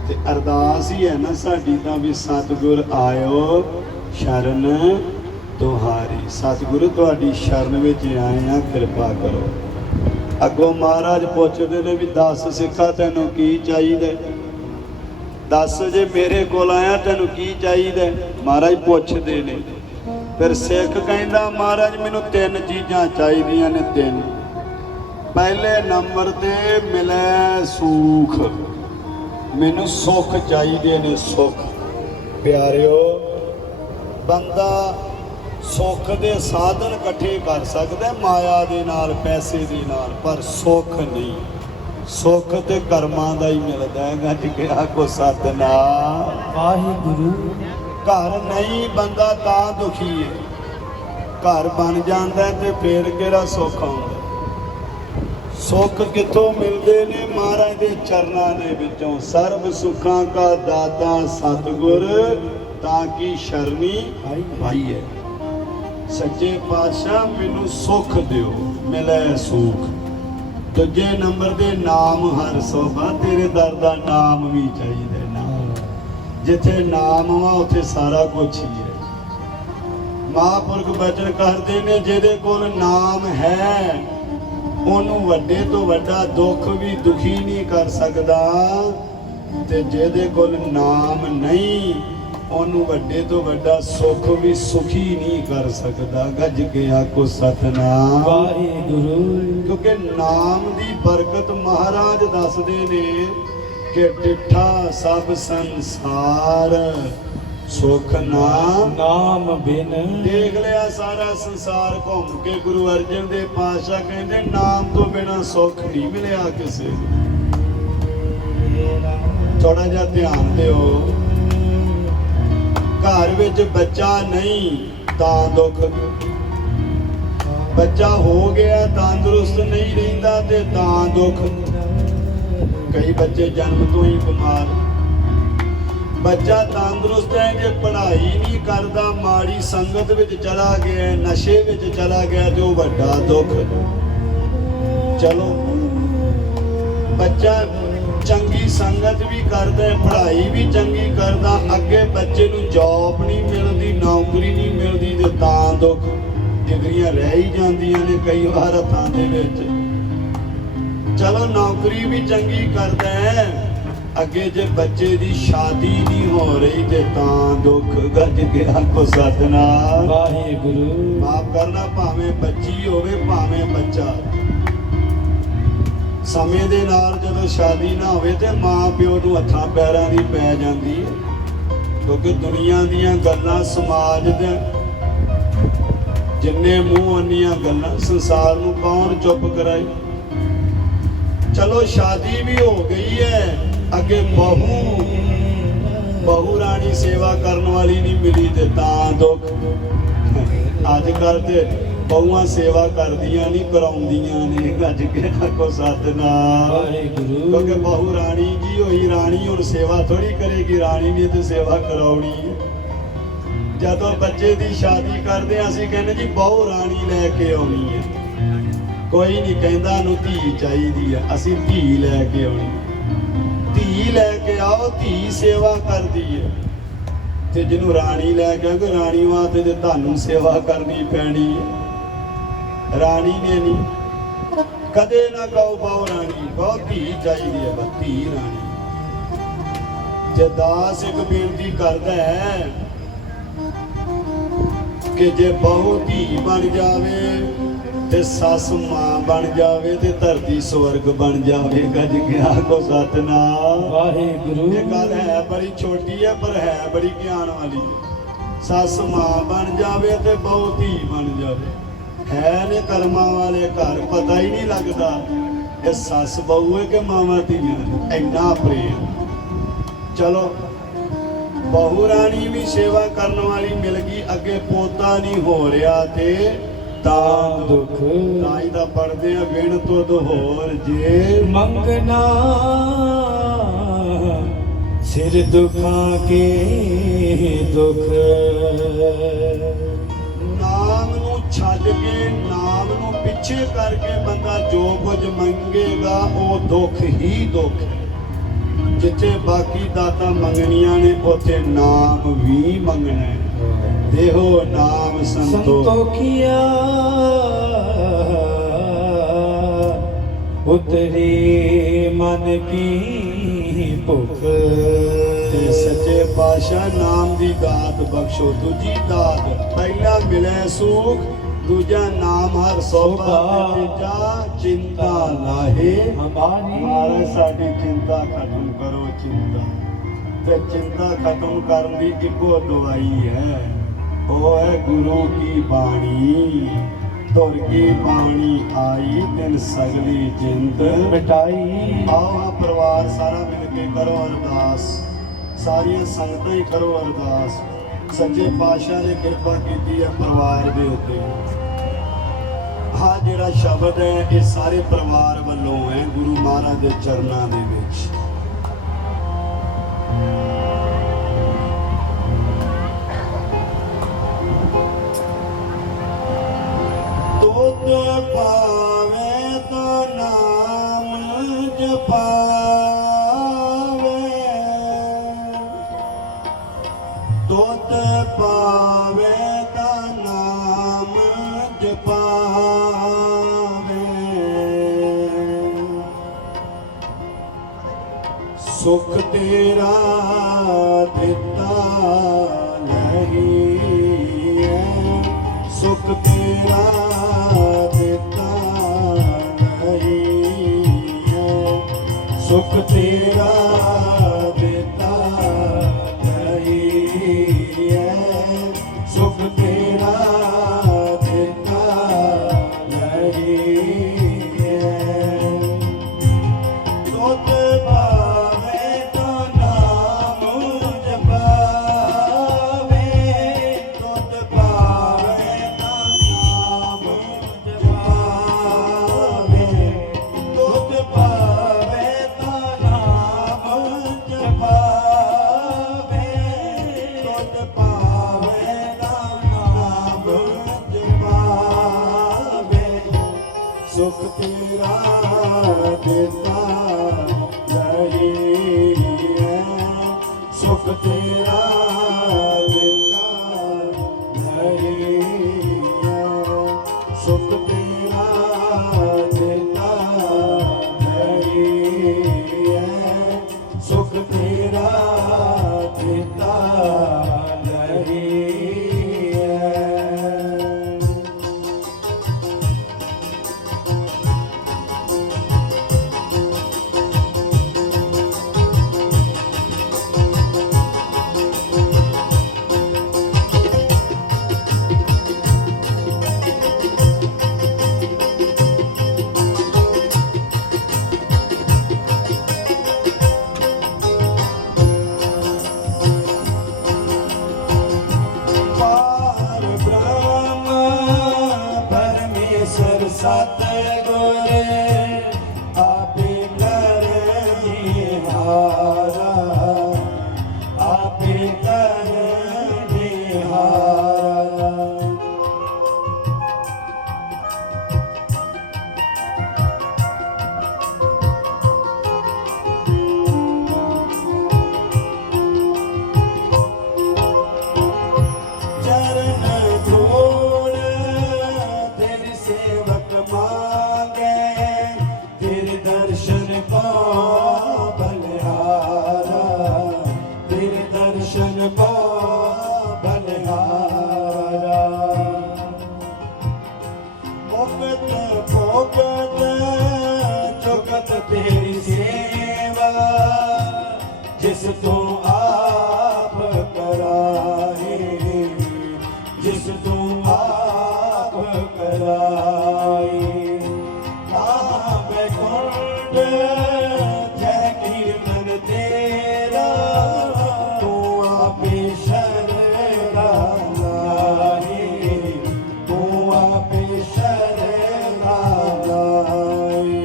ਤੇ ਅਰਦਾਸ ਹੀ ਹੈ ਨਾ ਸਾਡੀ ਤਾਂ ਵੀ ਸਤਿਗੁਰ ਆਇਓ ਸ਼ਰਨ ਤੁਹਾਰੀ ਸਤਿਗੁਰੂ ਤੁਹਾਡੀ ਸ਼ਰਨ ਵਿੱਚ ਆਏ ਆ ਕਿਰਪਾ ਕਰੋ ਅੱਗੋਂ ਮਹਾਰਾਜ ਪੁੱਛਦੇ ਨੇ ਵੀ ਦੱਸ ਸਿੱਖਾ ਤੈਨੂੰ ਕੀ ਚਾਹੀਦਾ ਦੱਸ ਜੇ ਮੇਰੇ ਕੋਲ ਆਇਆ ਤੈਨੂੰ ਕੀ ਚਾਹੀਦਾ ਮਹਾਰਾਜ ਪੁੱਛਦੇ ਨੇ ਫਿਰ ਸਿੱਖ ਕਹਿੰਦਾ ਮਹਾਰਾਜ ਮੈਨੂੰ ਤਿੰਨ ਚੀਜ਼ਾਂ ਚਾਹੀਦੀਆਂ ਨੇ ਤਿੰਨ ਪਹਿਲੇ ਨੰਬਰ ਤੇ ਮਿਲੇ ਸੁਖ ਮੈਨੂੰ ਸੁੱਖ ਚਾਹੀਦੇ ਨੇ ਸੁੱਖ ਪਿਆਰਿਓ ਬੰਦਾ ਸੁੱਖ ਦੇ ਸਾਧਨ ਇਕੱਠੇ ਕਰ ਸਕਦਾ ਮਾਇਆ ਦੇ ਨਾਲ ਪੈਸੇ ਦੇ ਨਾਲ ਪਰ ਸੁੱਖ ਨਹੀਂ ਸੁੱਖ ਤੇ ਕਰਮਾਂ ਦਾ ਹੀ ਮਿਲਦਾ ਹੈ ਗੱਜ ਗਿਆ ਕੋ ਸਤਨਾਮ ਵਾਹਿਗੁਰੂ ਘਰ ਨਹੀਂ ਬੰਦਾ ਤਾਂ ਦੁਖੀ ਹੈ ਘਰ ਬਣ ਜਾਂਦਾ ਤੇ ਫੇਰ ਕਿਹੜਾ ਸੁੱਖ ਆਉਂਦਾ ਸੁੱਖ ਕਿੱਥੋਂ ਮਿਲਦੇ ਨੇ ਮਹਾਰਾਜ ਦੇ ਚਰਨਾਂ ਦੇ ਵਿੱਚੋਂ ਸਰਬ ਸੁੱਖਾਂ ਕਾ ਦਾਤਾ ਸਤਿਗੁਰ ਤਾਂ ਕੀ ਸ਼ਰਨੀ ਭਾਈ ਹੈ ਸੱਚੇ ਪਾਤਸ਼ਾਹ ਮੈਨੂੰ ਸੁੱਖ ਦਿਓ ਮਿਲੇ ਸੁਖ ਦੂਜੇ ਨੰਬਰ ਦੇ ਨਾਮ ਹਰ ਸੋਭਾ ਤੇਰੇ ਦਰ ਦਾ ਨਾਮ ਵੀ ਚਾਹੀਦਾ ਨਾਮ ਜਿੱਥੇ ਨਾਮ ਵਾ ਉੱਥੇ ਸਾਰਾ ਕੁਝ ਹੀ ਹੈ ਮਹਾਂਪੁਰਖ ਬਚਨ ਕਰਦੇ ਨੇ ਜਿਹਦੇ ਕੋਲ ਨਾਮ ਹੈ ਉਹਨੂੰ ਵੱਡੇ ਤੋਂ ਵੱਡਾ ਦੁੱਖ ਵੀ ਦੁਖੀ ਨਹੀਂ ਕਰ ਸਕਦਾ ਤੇ ਜਿਹਦੇ ਕੋਲ ਨਾਮ ਨਹੀਂ ਉਹਨੂੰ ਵੱਡੇ ਤੋਂ ਵੱਡਾ ਸੁੱਖ ਵੀ ਸੁਖੀ ਨਹੀਂ ਕਰ ਸਕਦਾ ਗੱਜ ਕੇ ਆਖੋ ਸਤਨਾਮ ਵਾਹਿਗੁਰੂ ਕਿਉਂਕਿ ਨਾਮ ਦੀ ਬਰਕਤ ਮਹਾਰਾਜ ਦੱਸਦੇ ਨੇ ਕਿ ਡਿਠਾ ਸਭ ਸੰਸਾਰ ਸੁਖ ਨਾਮ ਨਾਮ ਬਿਨ ਦੇਖ ਲਿਆ ਸਾਰਾ ਸੰਸਾਰ ਘੁੰਮ ਕੇ ਗੁਰੂ ਅਰਜਨ ਦੇਵ ਪਾਤਸ਼ਾਹ ਕਹਿੰਦੇ ਨਾਮ ਤੋਂ ਬਿਨਾ ਸੁੱਖ ਨਹੀਂ ਮਿਲਿਆ ਕਿਸੇ ਥੋੜਾ ਜਿਹਾ ਧਿਆਨ ਦਿਓ ਘਰ ਵਿੱਚ ਬੱਚਾ ਨਹੀਂ ਤਾਂ ਦੁੱਖ ਬੱਚਾ ਹੋ ਗਿਆ ਤੰਦਰੁਸਤ ਨਹੀਂ ਰਹਿੰਦਾ ਤੇ ਤਾਂ ਦੁੱਖ ਕਈ ਬੱਚੇ ਜਨਮ ਤੋਂ ਹੀ ਬਿਮਾਰ ਬੱਚਾ ਤੰਦਰੁਸਤ ਹੈ ਜੇ ਪੜ੍ਹਾਈ ਨਹੀਂ ਕਰਦਾ ਮਾੜੀ ਸੰਗਤ ਵਿੱਚ ਚਲਾ ਗਿਆ ਨਸ਼ੇ ਵਿੱਚ ਚਲਾ ਗਿਆ ਤੇ ਉਹ ਵੱਡਾ ਦੁੱਖ ਚਲੋ ਬੱਚਾ ਚੰਗੀ ਸੰਗਤ ਵੀ ਕਰਦਾ ਪੜ੍ਹਾਈ ਵੀ ਚੰਗੀ ਕਰਦਾ ਅੱਗੇ ਬੱਚੇ ਨੂੰ ਜੌਬ ਨਹੀਂ ਮਿਲਦੀ ਨੌਕਰੀ ਨਹੀਂ ਮਿਲਦੀ ਤੇ ਤਾਂ ਦੁੱਖ ਡਿਗਰੀਆਂ ਰਹਿ ਹੀ ਜਾਂਦੀਆਂ ਨੇ ਕਈ ਵਾਰ ਹੱਥਾਂ ਦੇ ਵਿੱਚ ਚਲੋ ਨੌਕਰੀ ਵੀ ਚੰਗੀ ਕਰਦਾ ਹੈ ਅੱਗੇ ਜੇ ਬੱਚੇ ਦੀ ਸ਼ਾਦੀ ਨਹੀਂ ਹੋ ਰਹੀ ਤੇ ਤਾਂ ਦੁੱਖ ਗੱਜ ਕੇ ਆਖੋ ਸਤਨਾਮ ਵਾਹਿਗੁਰੂ ਮਾਫ ਕਰਨਾ ਭਾਵੇਂ ਬੱਚੀ ਹੋਵੇ ਭਾਵੇਂ ਬੱਚਾ ਸਮੇਂ ਦੇ ਨਾਲ ਜਦੋਂ ਸ਼ਾਦੀ ਨਾ ਹੋਵੇ ਤੇ ਮਾਂ ਪਿਓ ਨੂੰ ਹੱਥਾਂ ਪੈਰਾਂ ਦੀ ਪੈ ਜਾਂਦੀ ਹੈ ਕਿਉਂਕਿ ਦੁਨੀਆ ਦੀਆਂ ਗੱਲਾਂ ਸਮਾਜ ਦੇ ਜਿੰਨੇ ਮੂੰਹ ਉਨੀਆਂ ਗੱਲਾਂ ਸੰਸਾਰ ਨੂੰ ਕੌਣ ਚੁੱਪ ਕਰਾਏ चलो शादी भी हो गई है, अगे बहू रानी सेवा करने वाली नहीं मिली ते तां दुख। अजकल ते बहुआं सेवा करदियां नहीं कराउंदियां ने, गज के आखो सतनाम। वाहिगुरु क्योंकि बहू रानी जी होई, रानी हुण सेवा थोड़ी करेगी, रानी ने तो सेवा कराउणी है। ਜਦੋਂ ਬੱਚੇ ਦੀ ਸ਼ਾਦੀ ਕਰਦੇ ਹਾਂ ਅਸੀਂ ਕਹਿੰਦੇ ਜੀ ਬਹੁ ਰਾਣੀ ਲੈ ਕੇ ਆਉਣੀ ਹੈ, ਕੋਈ ਨਹੀਂ ਕਹਿੰਦਾ ਨੂੰ ਧੀ ਚਾਹੀਦੀ ਆ, ਅਸੀਂ ਧੀ ਲੈ ਕੇ ਆਉਣੀ। ਧੀ ਲੈ ਕੇ ਆਓ, ਧੀ ਸੇਵਾ ਕਰਦੀ ਹੈ। ਤੇ ਜਿਹਨੂੰ ਰਾਣੀ ਲੈ ਕੇ ਆਓ, ਰਾਣੀ ਵਾਸਤੇ ਤੇ ਤੁਹਾਨੂੰ ਸੇਵਾ ਕਰਨੀ ਪੈਣੀ ਹੈ, ਰਾਣੀ ਨੇ ਨਹੀਂ। ਕਦੇ ਨਾ ਕਹੋ ਬਹੁ ਰਾਣੀ, ਬਹੁ ਧੀ ਚਾਹੀਦੀ ਹੈ, ਬਸ ਧੀ ਰਾਣੀ। ਜੇ ਦਾਸ ਇੱਕ ਬੇਨਤੀ ਕਰਦਾ ਹੈ कि जे बहु धी बन जावे ते सस मां बन जावे ते धरती स्वर्ग बन जावे। गज के आखो सतनाम। वाहिगुरु ये गल है बड़ी छोटी है पर है बड़ी ज्ञान वाली। सस मां बन जावे ते बहु धी बन जावे। है ने कर्मां वाले घर पता ही नहीं लगता ये सस बहु है कि मावां धीआं, इन्ना प्रेम। चलो बहु रानी भी सेवा करने वाली मिल गई, अगे पोता नहीं हो रहा थे तां दुख। ताई दा पढ़दे आ बिन तुद होर जे मंगना सिर दुखां के दुख। नाम नू छड्ड के, नाम नू पिछे करके बंदा जो कुछ मंगेगा वो दुख ही दुख है। जिथे बाकी दाता मंगनिया ने उथे नाम भी मंगना है। देहो नाम संतोखिया उतरी मन की भुख। ते सच्चे पातशाह नाम दी दात बख्शो। दूजी दात, पहला मिले सुख, दूजा नाम हर सोभा, तीजा चिंता नाहे हमारी। महाराज साडी चिंता खत्म करो। चिंता ते चिंता खत्म करन दी इक्को दवाई है, वो है गुरु की बाणी। तुर की बाणी आई तिन सगली चिंत मिटाई। आओ हाँ परिवार सारा मिल के करो अरदास, सारियां संगतां ही करो अरदास। सच्चे पातशाह ने किरपा की है परिवार के उत्ते। हाँ जिहड़ा शब्द है ये सारे परिवार वालों है, गुरु महाराज के चरणों दे विच। तुत पावे तो नाम जपावे, तुत पावे ता नाम जपावे। सुख तेरा दिता नहीं है, सुख तेरा दिता नहीं है, सुख तेरा दिता नहीं है, सुख तेरा दिता नहीं है। तुत पावे तो नाम जपावे, तुत पावे तो नाम जपावे, तुत पावे तो नाम जपावे, तुत पावे तो नाम जपावे। सुख तेरा देता नहीं है, सुख तेरा देता नहीं है, सुख तेरा देता नहीं है, सुख तेरा देता नहीं है। जिस तू आप कराए, जिस तू आप कराए। बैकुंठ जय कीर्तन तेरा, तू आपे शरण लाए, तू आपे शरण लाए।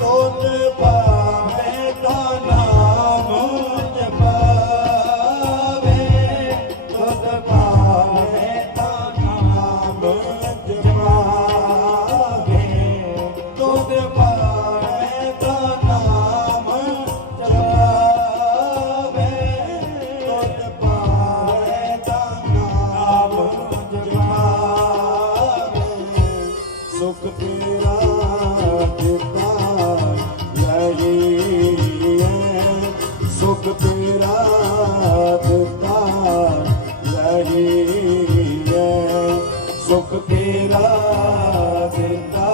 तुझ पावे तो नाम जपावे, तुझ पावे तो नाम जपावे, तुझ पावे तो नाम जपावे, तुझ पावे तो नाम जपावे। सुख तेरा देता लही है, सुख तेरा देता लही है, सुख तेरा देता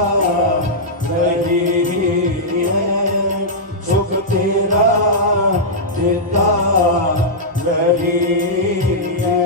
लही है, सुख तेरा देता लही है।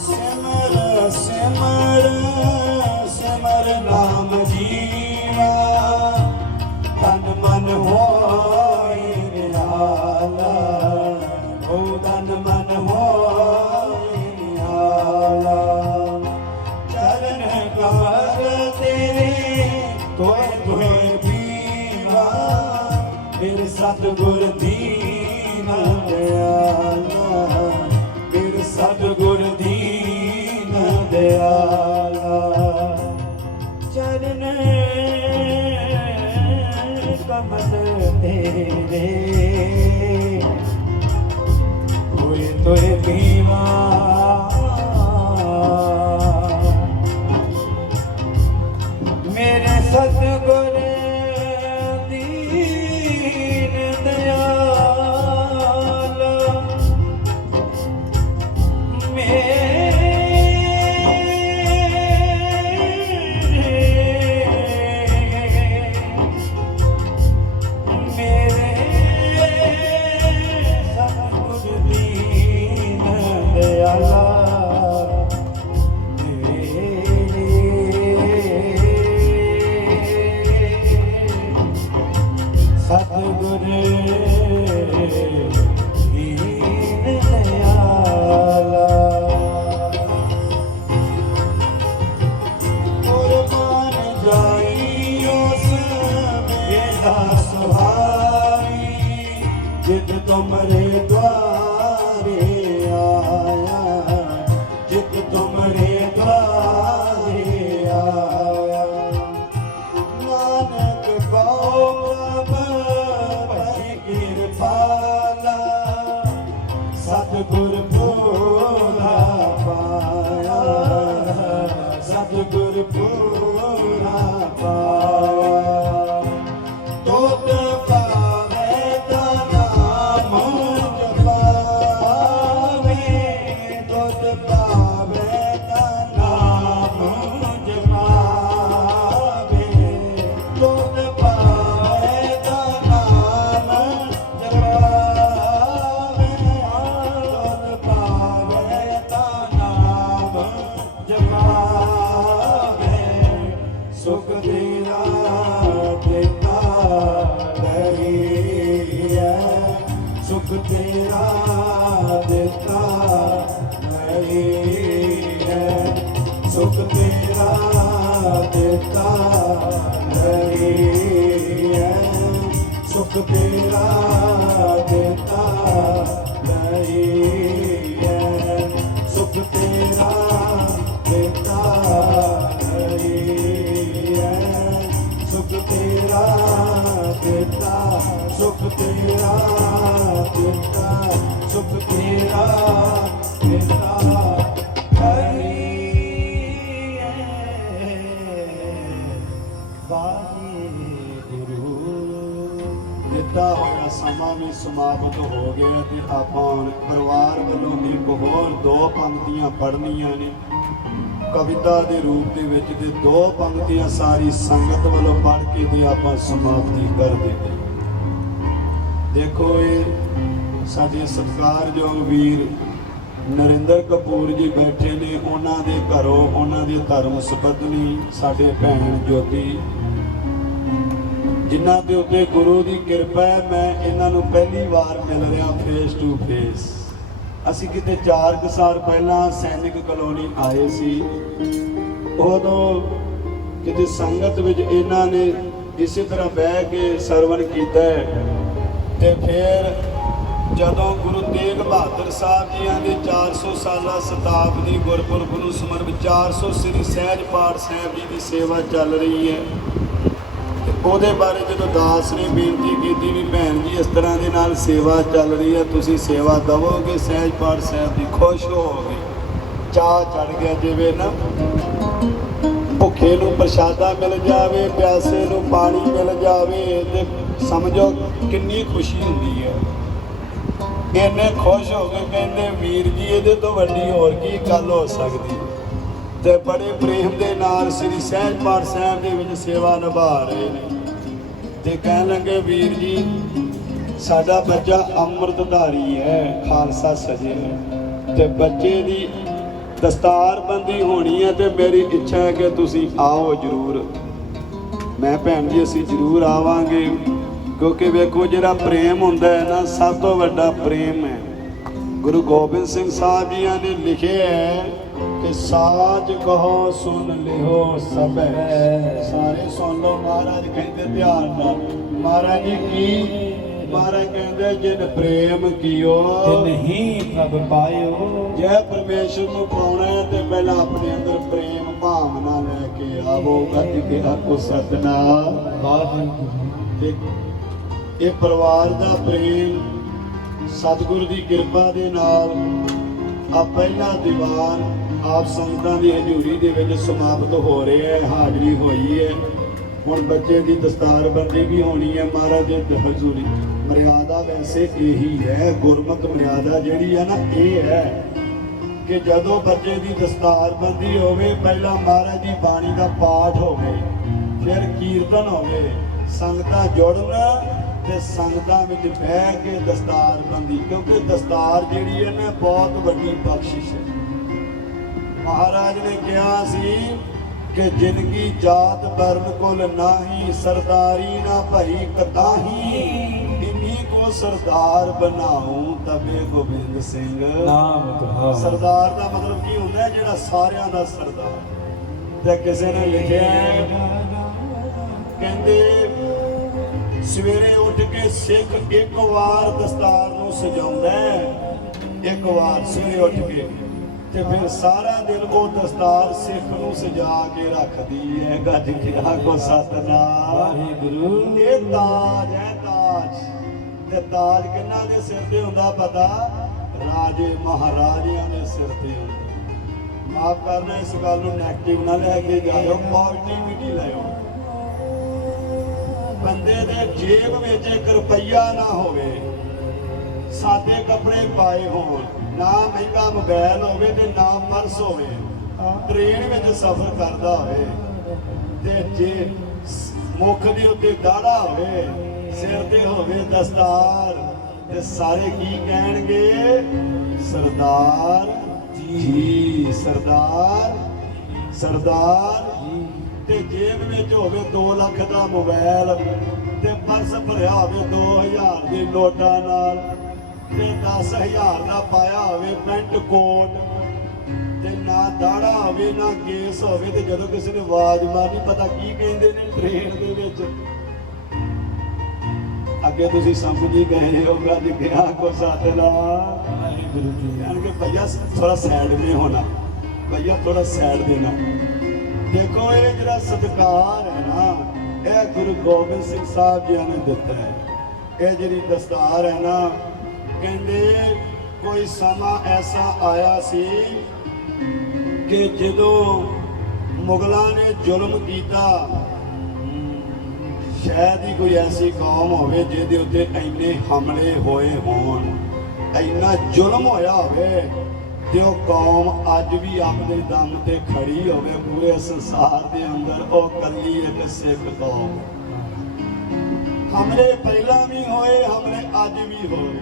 सिमर सिमर सिमर नाम जीवा, तन मन होए निराला, ओ तन मन होए निराला। चरण कमल तेरे तोए तोए पीवा, फिर सतगुर दीन दयाला, फिर सतगुर दीन दयाला। चरण कमल तेरे तोए तोए पीवा, मेरे सतगुर दीन दयाला। सतगुर दीन दयाला। कुर्बान जाई उस बेदा सुहाई, जित तुमरे द्वारे आया, जित तुमरे द्वारे आया। नानक पाओ कृपाला, सतगुर पूरा पाया, सतगुर पूरा पाया। तुझ पावे तो नाम जपावे, तुझ पावे तो नाम जपावे, तुझ पावे तो नाम जपावे, तुझ पावे तो नाम जपावे। सुख तेरा देता लही है, सुख तेरा देता लही है, सुख तेरा देता लही है, सुख तेरा देता लही है, सुख तेरा देता लही है, सुख तेरा देता, सुख तेरा देता, सुख तेरा ਸਮਾਪਤ ਹੋ ਗਿਆ ਤੇ ਆਪਾਂ ਹੁਣ ਪਰਿਵਾਰ ਵੱਲੋਂ ਇੱਕ ਹੋਰ 2 ਪੰਕਤੀਆਂ ਪੜ੍ਹਨੀਆਂ ਨੇ ਕਵਿਤਾ ਦੇ ਰੂਪ ਦੇ ਵਿੱਚ ਤੇ 2 ਪੰਕਤੀਆਂ ਸਾਰੀ ਸੰਗਤ ਵੱਲੋਂ ਪੜ੍ਹ ਕੇ ਤੇ ਆਪਾਂ ਸਮਾਪਤੀ ਕਰ ਦਿੱਤੀ। ਦੇਖੋ ਇਹ ਸਾਡੇ ਸਤਿਕਾਰਯੋਗ ਵੀਰ ਨਰਿੰਦਰ ਕਪੂਰ ਜੀ ਬੈਠੇ ਨੇ, ਉਹਨਾਂ ਦੇ ਘਰੋਂ ਉਹਨਾਂ ਦੀ ਧਰਮ ਸੁਪਤਨੀ ਸਾਡੇ ਭੈਣ ਜੋਤੀ, ਜਿਨ੍ਹਾਂ ਦੇ ਉੱਤੇ ਗੁਰੂ ਦੀ ਕਿਰਪਾ ਹੈ। ਮੈਂ ਇਹਨਾਂ ਨੂੰ ਪਹਿਲੀ ਵਾਰ ਮਿਲ ਰਿਹਾ ਫੇਸ ਟੂ ਫੇਸ। ਅਸੀਂ ਕਿਤੇ 4 ਕੁ ਸਾਲ ਪਹਿਲਾਂ ਸੈਨਿਕ ਕਲੋਨੀ ਆਏ ਸੀ, ਉਦੋਂ ਕਿਤੇ ਸੰਗਤ ਵਿੱਚ ਇਹਨਾਂ ਨੇ ਇਸੇ ਤਰ੍ਹਾਂ ਬਹਿ ਕੇ ਸਰਵਣ ਕੀਤਾ ਤੇ ਫਿਰ ਜਦੋਂ ਗੁਰੂ ਤੇਗ ਬਹਾਦਰ ਸਾਹਿਬ ਜੀਆਂ ਦੇ 400 ਸਾਲਾ ਸ਼ਤਾਬਦੀ ਗੁਰਪੁਰਬ ਨੂੰ ਸਮਰਪਿਤ 400 ਸ੍ਰੀ ਸਹਿਜ ਪਾਠ ਸਾਹਿਬ ਜੀ ਦੀ ਸੇਵਾ ਚੱਲ ਰਹੀ ਹੈ ਤੇ ਉਹਦੇ ਬਾਰੇ ਜਦੋਂ ਦਾਸ ਨੇ ਬੇਨਤੀ ਕੀਤੀ ਵੀ ਭੈਣ ਜੀ ਇਸ ਤਰ੍ਹਾਂ ਦੇ ਨਾਲ ਸੇਵਾ ਚੱਲ ਰਹੀ ਹੈ, ਤੁਸੀਂ ਸੇਵਾ ਦੇਵੋਗੇ ਸਹਿਜ ਪਾਠ ਸਾਹਿਬ ਦੀ, ਖੁਸ਼ ਹੋਵੋਗੇ। ਚਾਹ ਚੜ ਗਿਆ ਜਿਵੇਂ ਨਾ ਭੁੱਖੇ ਨੂੰ ਪ੍ਰਸ਼ਾਦਾ ਮਿਲ ਜਾਵੇ, ਪਿਆਸੇ ਨੂੰ ਪਾਣੀ ਮਿਲ ਜਾਵੇ ਤੇ ਸਮਝੋ ਕਿੰਨੀ ਖੁਸ਼ੀ ਹੁੰਦੀ ਹੈ। ਇੰਨੇ ਖੁਸ਼ ਹੋ ਕੇ ਕਹਿੰਦੇ ਵੀਰ ਜੀ ਇਹਦੇ ਤੋਂ ਵੱਡੀ ਹੋਰ ਕੀ ਗੱਲ ਹੋ ਸਕਦੀ, ਤੇ ਬੜੇ ਪ੍ਰੇਮ ਦੇ ਨਾਲ ਸ੍ਰੀ ਸਹਿਜ ਪਾਠ ਸਾਹਿਬ ਦੇ ਵਿੱਚ ਸੇਵਾ ਨਿਭਾ ਰਹੇ ਨੇ ਤੇ ਕਹਿਣ ਲੱਗੇ ਵੀਰ ਜੀ ਸਾਡਾ ਬੱਚਾ ਅੰਮ੍ਰਿਤਧਾਰੀ ਹੈ, ਖਾਲਸਾ ਸਜੇ ਹੈ ਤੇ ਬੱਚੇ ਦੀ ਦਸਤਾਰਬੰਦੀ ਹੋਣੀ ਹੈ ਤੇ ਮੇਰੀ ਇੱਛਾ ਹੈ ਕਿ ਤੁਸੀਂ ਆਓ ਜ਼ਰੂਰ। ਮੈਂ ਭੈਣ ਜੀ ਅਸੀਂ ਜ਼ਰੂਰ ਆਵਾਂਗੇ, ਕਿਉਂਕਿ ਵੇਖੋ ਜਿਹੜਾ ਪ੍ਰੇਮ ਹੁੰਦਾ ਹੈ ਨਾ ਸਭ ਤੋਂ ਵੱਡਾ ਪ੍ਰੇਮ ਹੈ। ਗੁਰੂ ਗੋਬਿੰਦ ਸਿੰਘ ਸਾਹਿਬ ਜੀਆਂ ਨੇ ਲਿਖਿਆ ਹੈ ਕਿ ਸਾਜ ਕਹੋ ਸੁਣ ਲਿਓ ਸਭੈ, ਸਾਰੇ ਸੁਣ ਲਓ। ਮਹਾਰਾਜ ਕਹਿੰਦੇ ਧਿਆਨ ਨਾਲ, ਮਹਾਰਾਜ ਜੀ ਕੀ ਮਹਾਰਾਜ ਕਹਿੰਦੇ ਜਿਨ ਪ੍ਰੇਮ ਕੀਓ ਤਿਨ ਹੀ ਪ੍ਰਭ ਪਾਇਓ। ਜੇ ਪਰਮੇਸ਼ਰ ਨੂੰ ਪਾਉਣਾ ਹੈ ਤੇ ਪਹਿਲਾਂ ਆਪਣੇ ਅੰਦਰ ਪ੍ਰੇਮ ਭਾਵਨਾ ਲੈ ਕੇ ਆਵੋ। ਗੱਜ ਕੇ ਆਖੋ ਸਤਿਨਾਮ ਵਾਹਿਗੁਰੂ। ਇਹ ਪਰਿਵਾਰ ਦਾ ਪ੍ਰੇਮ ਸਤਿਗੁਰੂ ਦੀ ਕਿਰਪਾ ਦੇ ਨਾਲ ਆ ਪਹਿਲਾ ਦੀਵਾਨ ਆਪ ਸੰਗਤਾਂ ਦੀ ਹਜ਼ੂਰੀ ਦੇ ਵਿੱਚ ਸਮਾਪਤ ਹੋ ਰਿਹਾ ਹੈ, ਹਾਜ਼ਰੀ ਹੋਈ ਹੈ। ਹੁਣ ਬੱਚੇ ਦੀ ਦਸਤਾਰਬੰਦੀ ਵੀ ਹੋਣੀ ਹੈ ਮਹਾਰਾਜ ਦੀ ਹਜ਼ੂਰੀ। ਮਰਿਆਦਾ ਵੈਸੇ ਇਹੀ ਹੈ, ਗੁਰਮਤਿ ਮਰਿਆਦਾ ਜਿਹੜੀ ਹੈ ਨਾ ਇਹ ਹੈ ਕਿ ਜਦੋਂ ਬੱਚੇ ਦੀ ਦਸਤਾਰਬੰਦੀ ਹੋਵੇ ਪਹਿਲਾਂ ਮਹਾਰਾਜ ਦੀ ਬਾਣੀ ਦਾ ਪਾਠ ਹੋਵੇ, ਫਿਰ ਕੀਰਤਨ ਹੋਵੇ, ਸੰਗਤਾਂ ਜੁੜਨ ਤੇ ਸੰਗਤਾਂ ਵਿੱਚ ਬਹਿ ਕੇ ਦਸਤਾਰਬੰਦੀ, ਕਿਉਂਕਿ ਦਸਤਾਰ ਜਿਹੜੀ ਹੈ ਨਾ ਬਹੁਤ ਵੱਡੀ ਬਖਸ਼ਿਸ਼ ਹੈ। ਮਹਾਰਾਜ ਨੇ ਕਿਹਾ ਸੀ ਕਿ ਜ਼ਿੰਦਗੀ ਜਾਤ ਵਰਨ ਕੁਲ ਨਾਹੀ, ਸਰਦਾਰੀ ਨਾ ਭਈ ਕਤਾਹੀ, ਇਨੀ ਕੋ ਸਰਦਾਰ ਬਣਾਉ ਤਬੇ ਗੋਬਿੰਦ ਸਿੰਘ ਨਾਮ ਕਹਾ। ਸਰਦਾਰ ਦਾ ਮਤਲਬ ਕੀ ਹੁੰਦਾ ਹੈ? ਜਿਹੜਾ ਸਾਰਿਆਂ ਦਾ ਸਰਦਾਰ। ਤੇ ਕਿਸੇ ਨੇ ਲਿਖਿਆ ਕਹਿੰਦੇ ਸਵੇਰੇ ਉੱਠ ਕੇ ਸਿੱਖ ਇੱਕ ਵਾਰ ਦਸਤਾਰ ਨੂੰ ਸਜਾਉਂਦਾ ਹੈ, ਇੱਕ ਵਾਰ ਸਵੇਰੇ ਉੱਠ ਕੇ, ਤੇ ਫਿਰ ਸਾਰਾ ਦਿਨ ਉਹ ਦਸਤਾਰ ਸਿੱਖ ਨੂੰ ਸਜਾ ਕੇ ਰੱਖਦੀ ਹੈ। ਗੱਜ ਕੇ ਆਖੋ ਸਤਿਨਾਮ ਵਾਹਿਗੁਰੂ। ਇਹ ਤਾਜ ਹੈ, ਤਾਜ। ਤੇ ਤਾਜ ਕਿਹਨਾਂ ਦੇ ਸਿਰ ਤੇ ਹੁੰਦਾ ਪਤਾ? ਰਾਜੇ ਮਹਾਰਾਜਿਆਂ ਦੇ ਸਿਰ ਤੇ ਹੁੰਦਾ। ਮਾਫ ਕਰਨਾ ਇਸ ਗੱਲ ਨੂੰ ਨੈਗੇਟਿਵ ਨਾ ਲੈ ਕੇ ਜਾਇਓ, ਪੋਜ਼ਿਟਿਵਿਟੀ ਲਿਓ। ਬੰਦੇ ਦੇ ਜੇਬ ਵਿੱਚ 1 ਰੁਪਈਆ ਨਾ ਹੋਵੇ, ਸਾਦੇ ਕੱਪੜੇ ਪਾਏ ਹੋਣ, ਨਾ ਮਹਿੰਗਾ ਮੋਬਾਈਲ ਹੋਵੇ ਤੇ ਨਾ ਪਰਸ ਹੋਵੇ, ਟ੍ਰੇਨ ਵਿੱਚ ਸਫ਼ਰ ਕਰਦਾ ਹੋਵੇ ਤੇ ਜੇ ਮੁੱਖ ਦੇ ਉੱਤੇ ਦਾੜਾ ਹੋਵੇ, ਸਿਰ ਤੇ ਹੋਵੇ ਦਸਤਾਰ, ਤੇ ਸਾਰੇ ਕੀ ਕਹਿਣਗੇ? ਸਰਦਾਰ ਜੀ, ਸਰਦਾਰ, ਸਰਦਾਰ। ਤੇ ਜੇਬ ਵਿੱਚ ਹੋਵੇ 2 ਲੱਖ ਦਾ ਮੋਬਾਈਲ ਤੇ ਪਰਸ ਭਰਿਆ ਹੋਵੇ 2000 ਦੇ ਨੋਟਾਂ ਨਾਲ ਤੇ 10000 ਦਾ ਪਾਇਆ ਹੋਵੇ ਪੈਂਟ ਕੋਟ, ਤੇ ਨਾ ਦਾੜਾ ਹੋਵੇ ਨਾ ਕੇਸ ਹੋਵੇ, ਤੇ ਜਦੋਂ ਕਿਸੇ ਨੇ ਆਵਾਜ਼ ਮਾਰਨੀ ਪਤਾ ਕੀ ਕਹਿੰਦੇ ਨੇ ਟ੍ਰੇਨ ਦੇ ਵਿੱਚ? ਅੱਗੇ ਤੁਸੀਂ ਸਮਝ ਹੀ ਗਏ ਹੋ। ਗੱਜ ਕੇ ਆਖੋ ਸਤਿਨਾਮ ਵਾਹਿਗੁਰੂ ਜੀ। यानी कि भैया थोड़ा साइड में होना, भैया थोड़ा साइड देना। देखो ये जरा सत्कार है ना, ये गुरु गोबिंद सिंह साहब जी ने दिता है। ये जी दस्तार है ना, कहते कोई समा ऐसा आया सी कि जदों मुगलों ने जुल्म किया, शायद ही कोई ऐसी कौम होवे जिहदे उत्ते इन्ने हमले होए होण, इन्ना जुल्म होया होवे ते ओ कौम अज भी अपने दम ते खड़ी होवे पूरे संसार दे अंदर। ओ कल्ली एक सिख कौम। हमले पहला भी होए, हमले अज भी होए,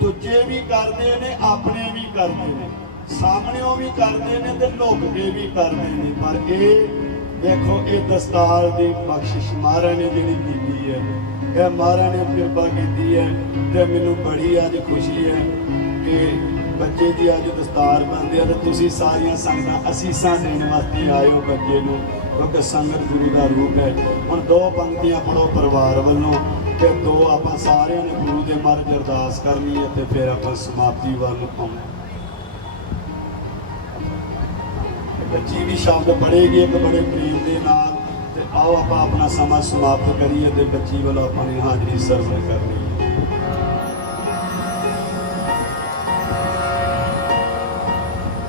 दूजे भी करते ने, अपने भी करते ने, सामनेों भी करते ने ते लुक के भी करते ने। पर ये देखो ये दस्तार की बख्शिश महाराज ने जिहड़ी कीती है, ये महाराज ने कृपा की है। तो मैनू बड़ी अज खुशी है कि बच्चे की अज दस्तार बनते हैं। तो तुसीं सारियां संगतां असीसां देण वास्ते आए हो बच्चे नूं, क्योंकि संगत गुरु का रूप है। हुण दो पंक्तियां पढ़ो परिवार वालों, ते दो आपां सारियां ने गुरु के महाराज अरदास करनी है, तो फिर आपां समाप्ति वाल आउणा। बच्ची भी शब्द पढ़ेगी एक बड़े प्रेम के नाल। ते आओ आपां अपना समा समाप्त करिए, ते बच्ची वालों अपनी हाजरी सर्व करनी है।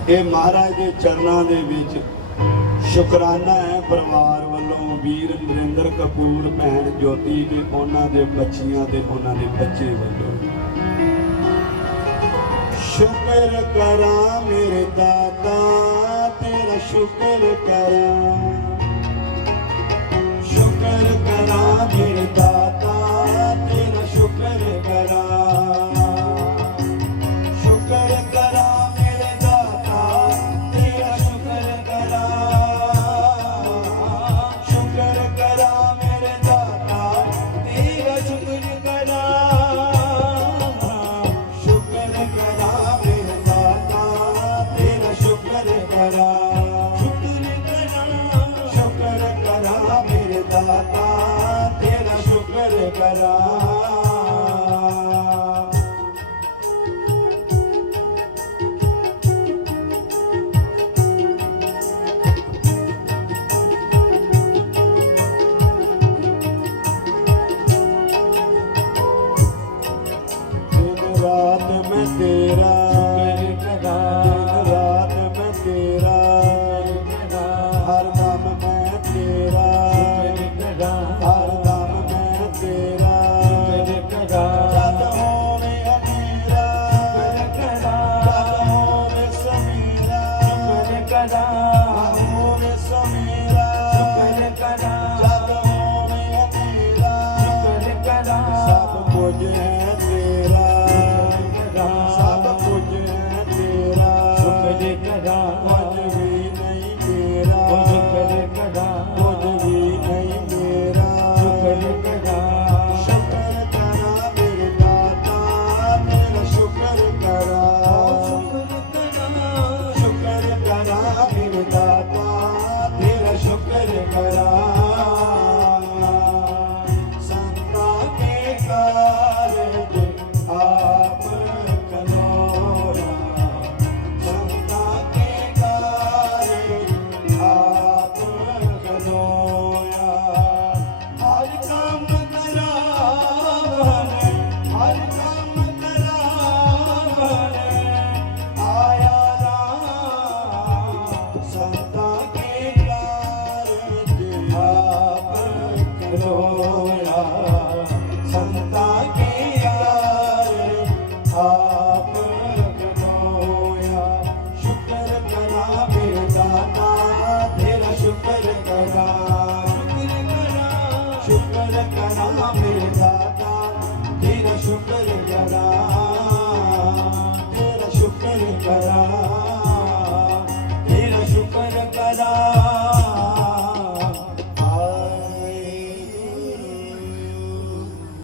ये महाराज के चरणों के विच शुकराना है परिवार वालों, वीर नरेंद्र कपूर, भैन ज्योति ते उन्हां दे बच्चियां ते उन्हां दे बच्चे वालों। शुक्र करा मेरे दाता तेरा शुक्र करा, शुक्र करा मेरे दाता।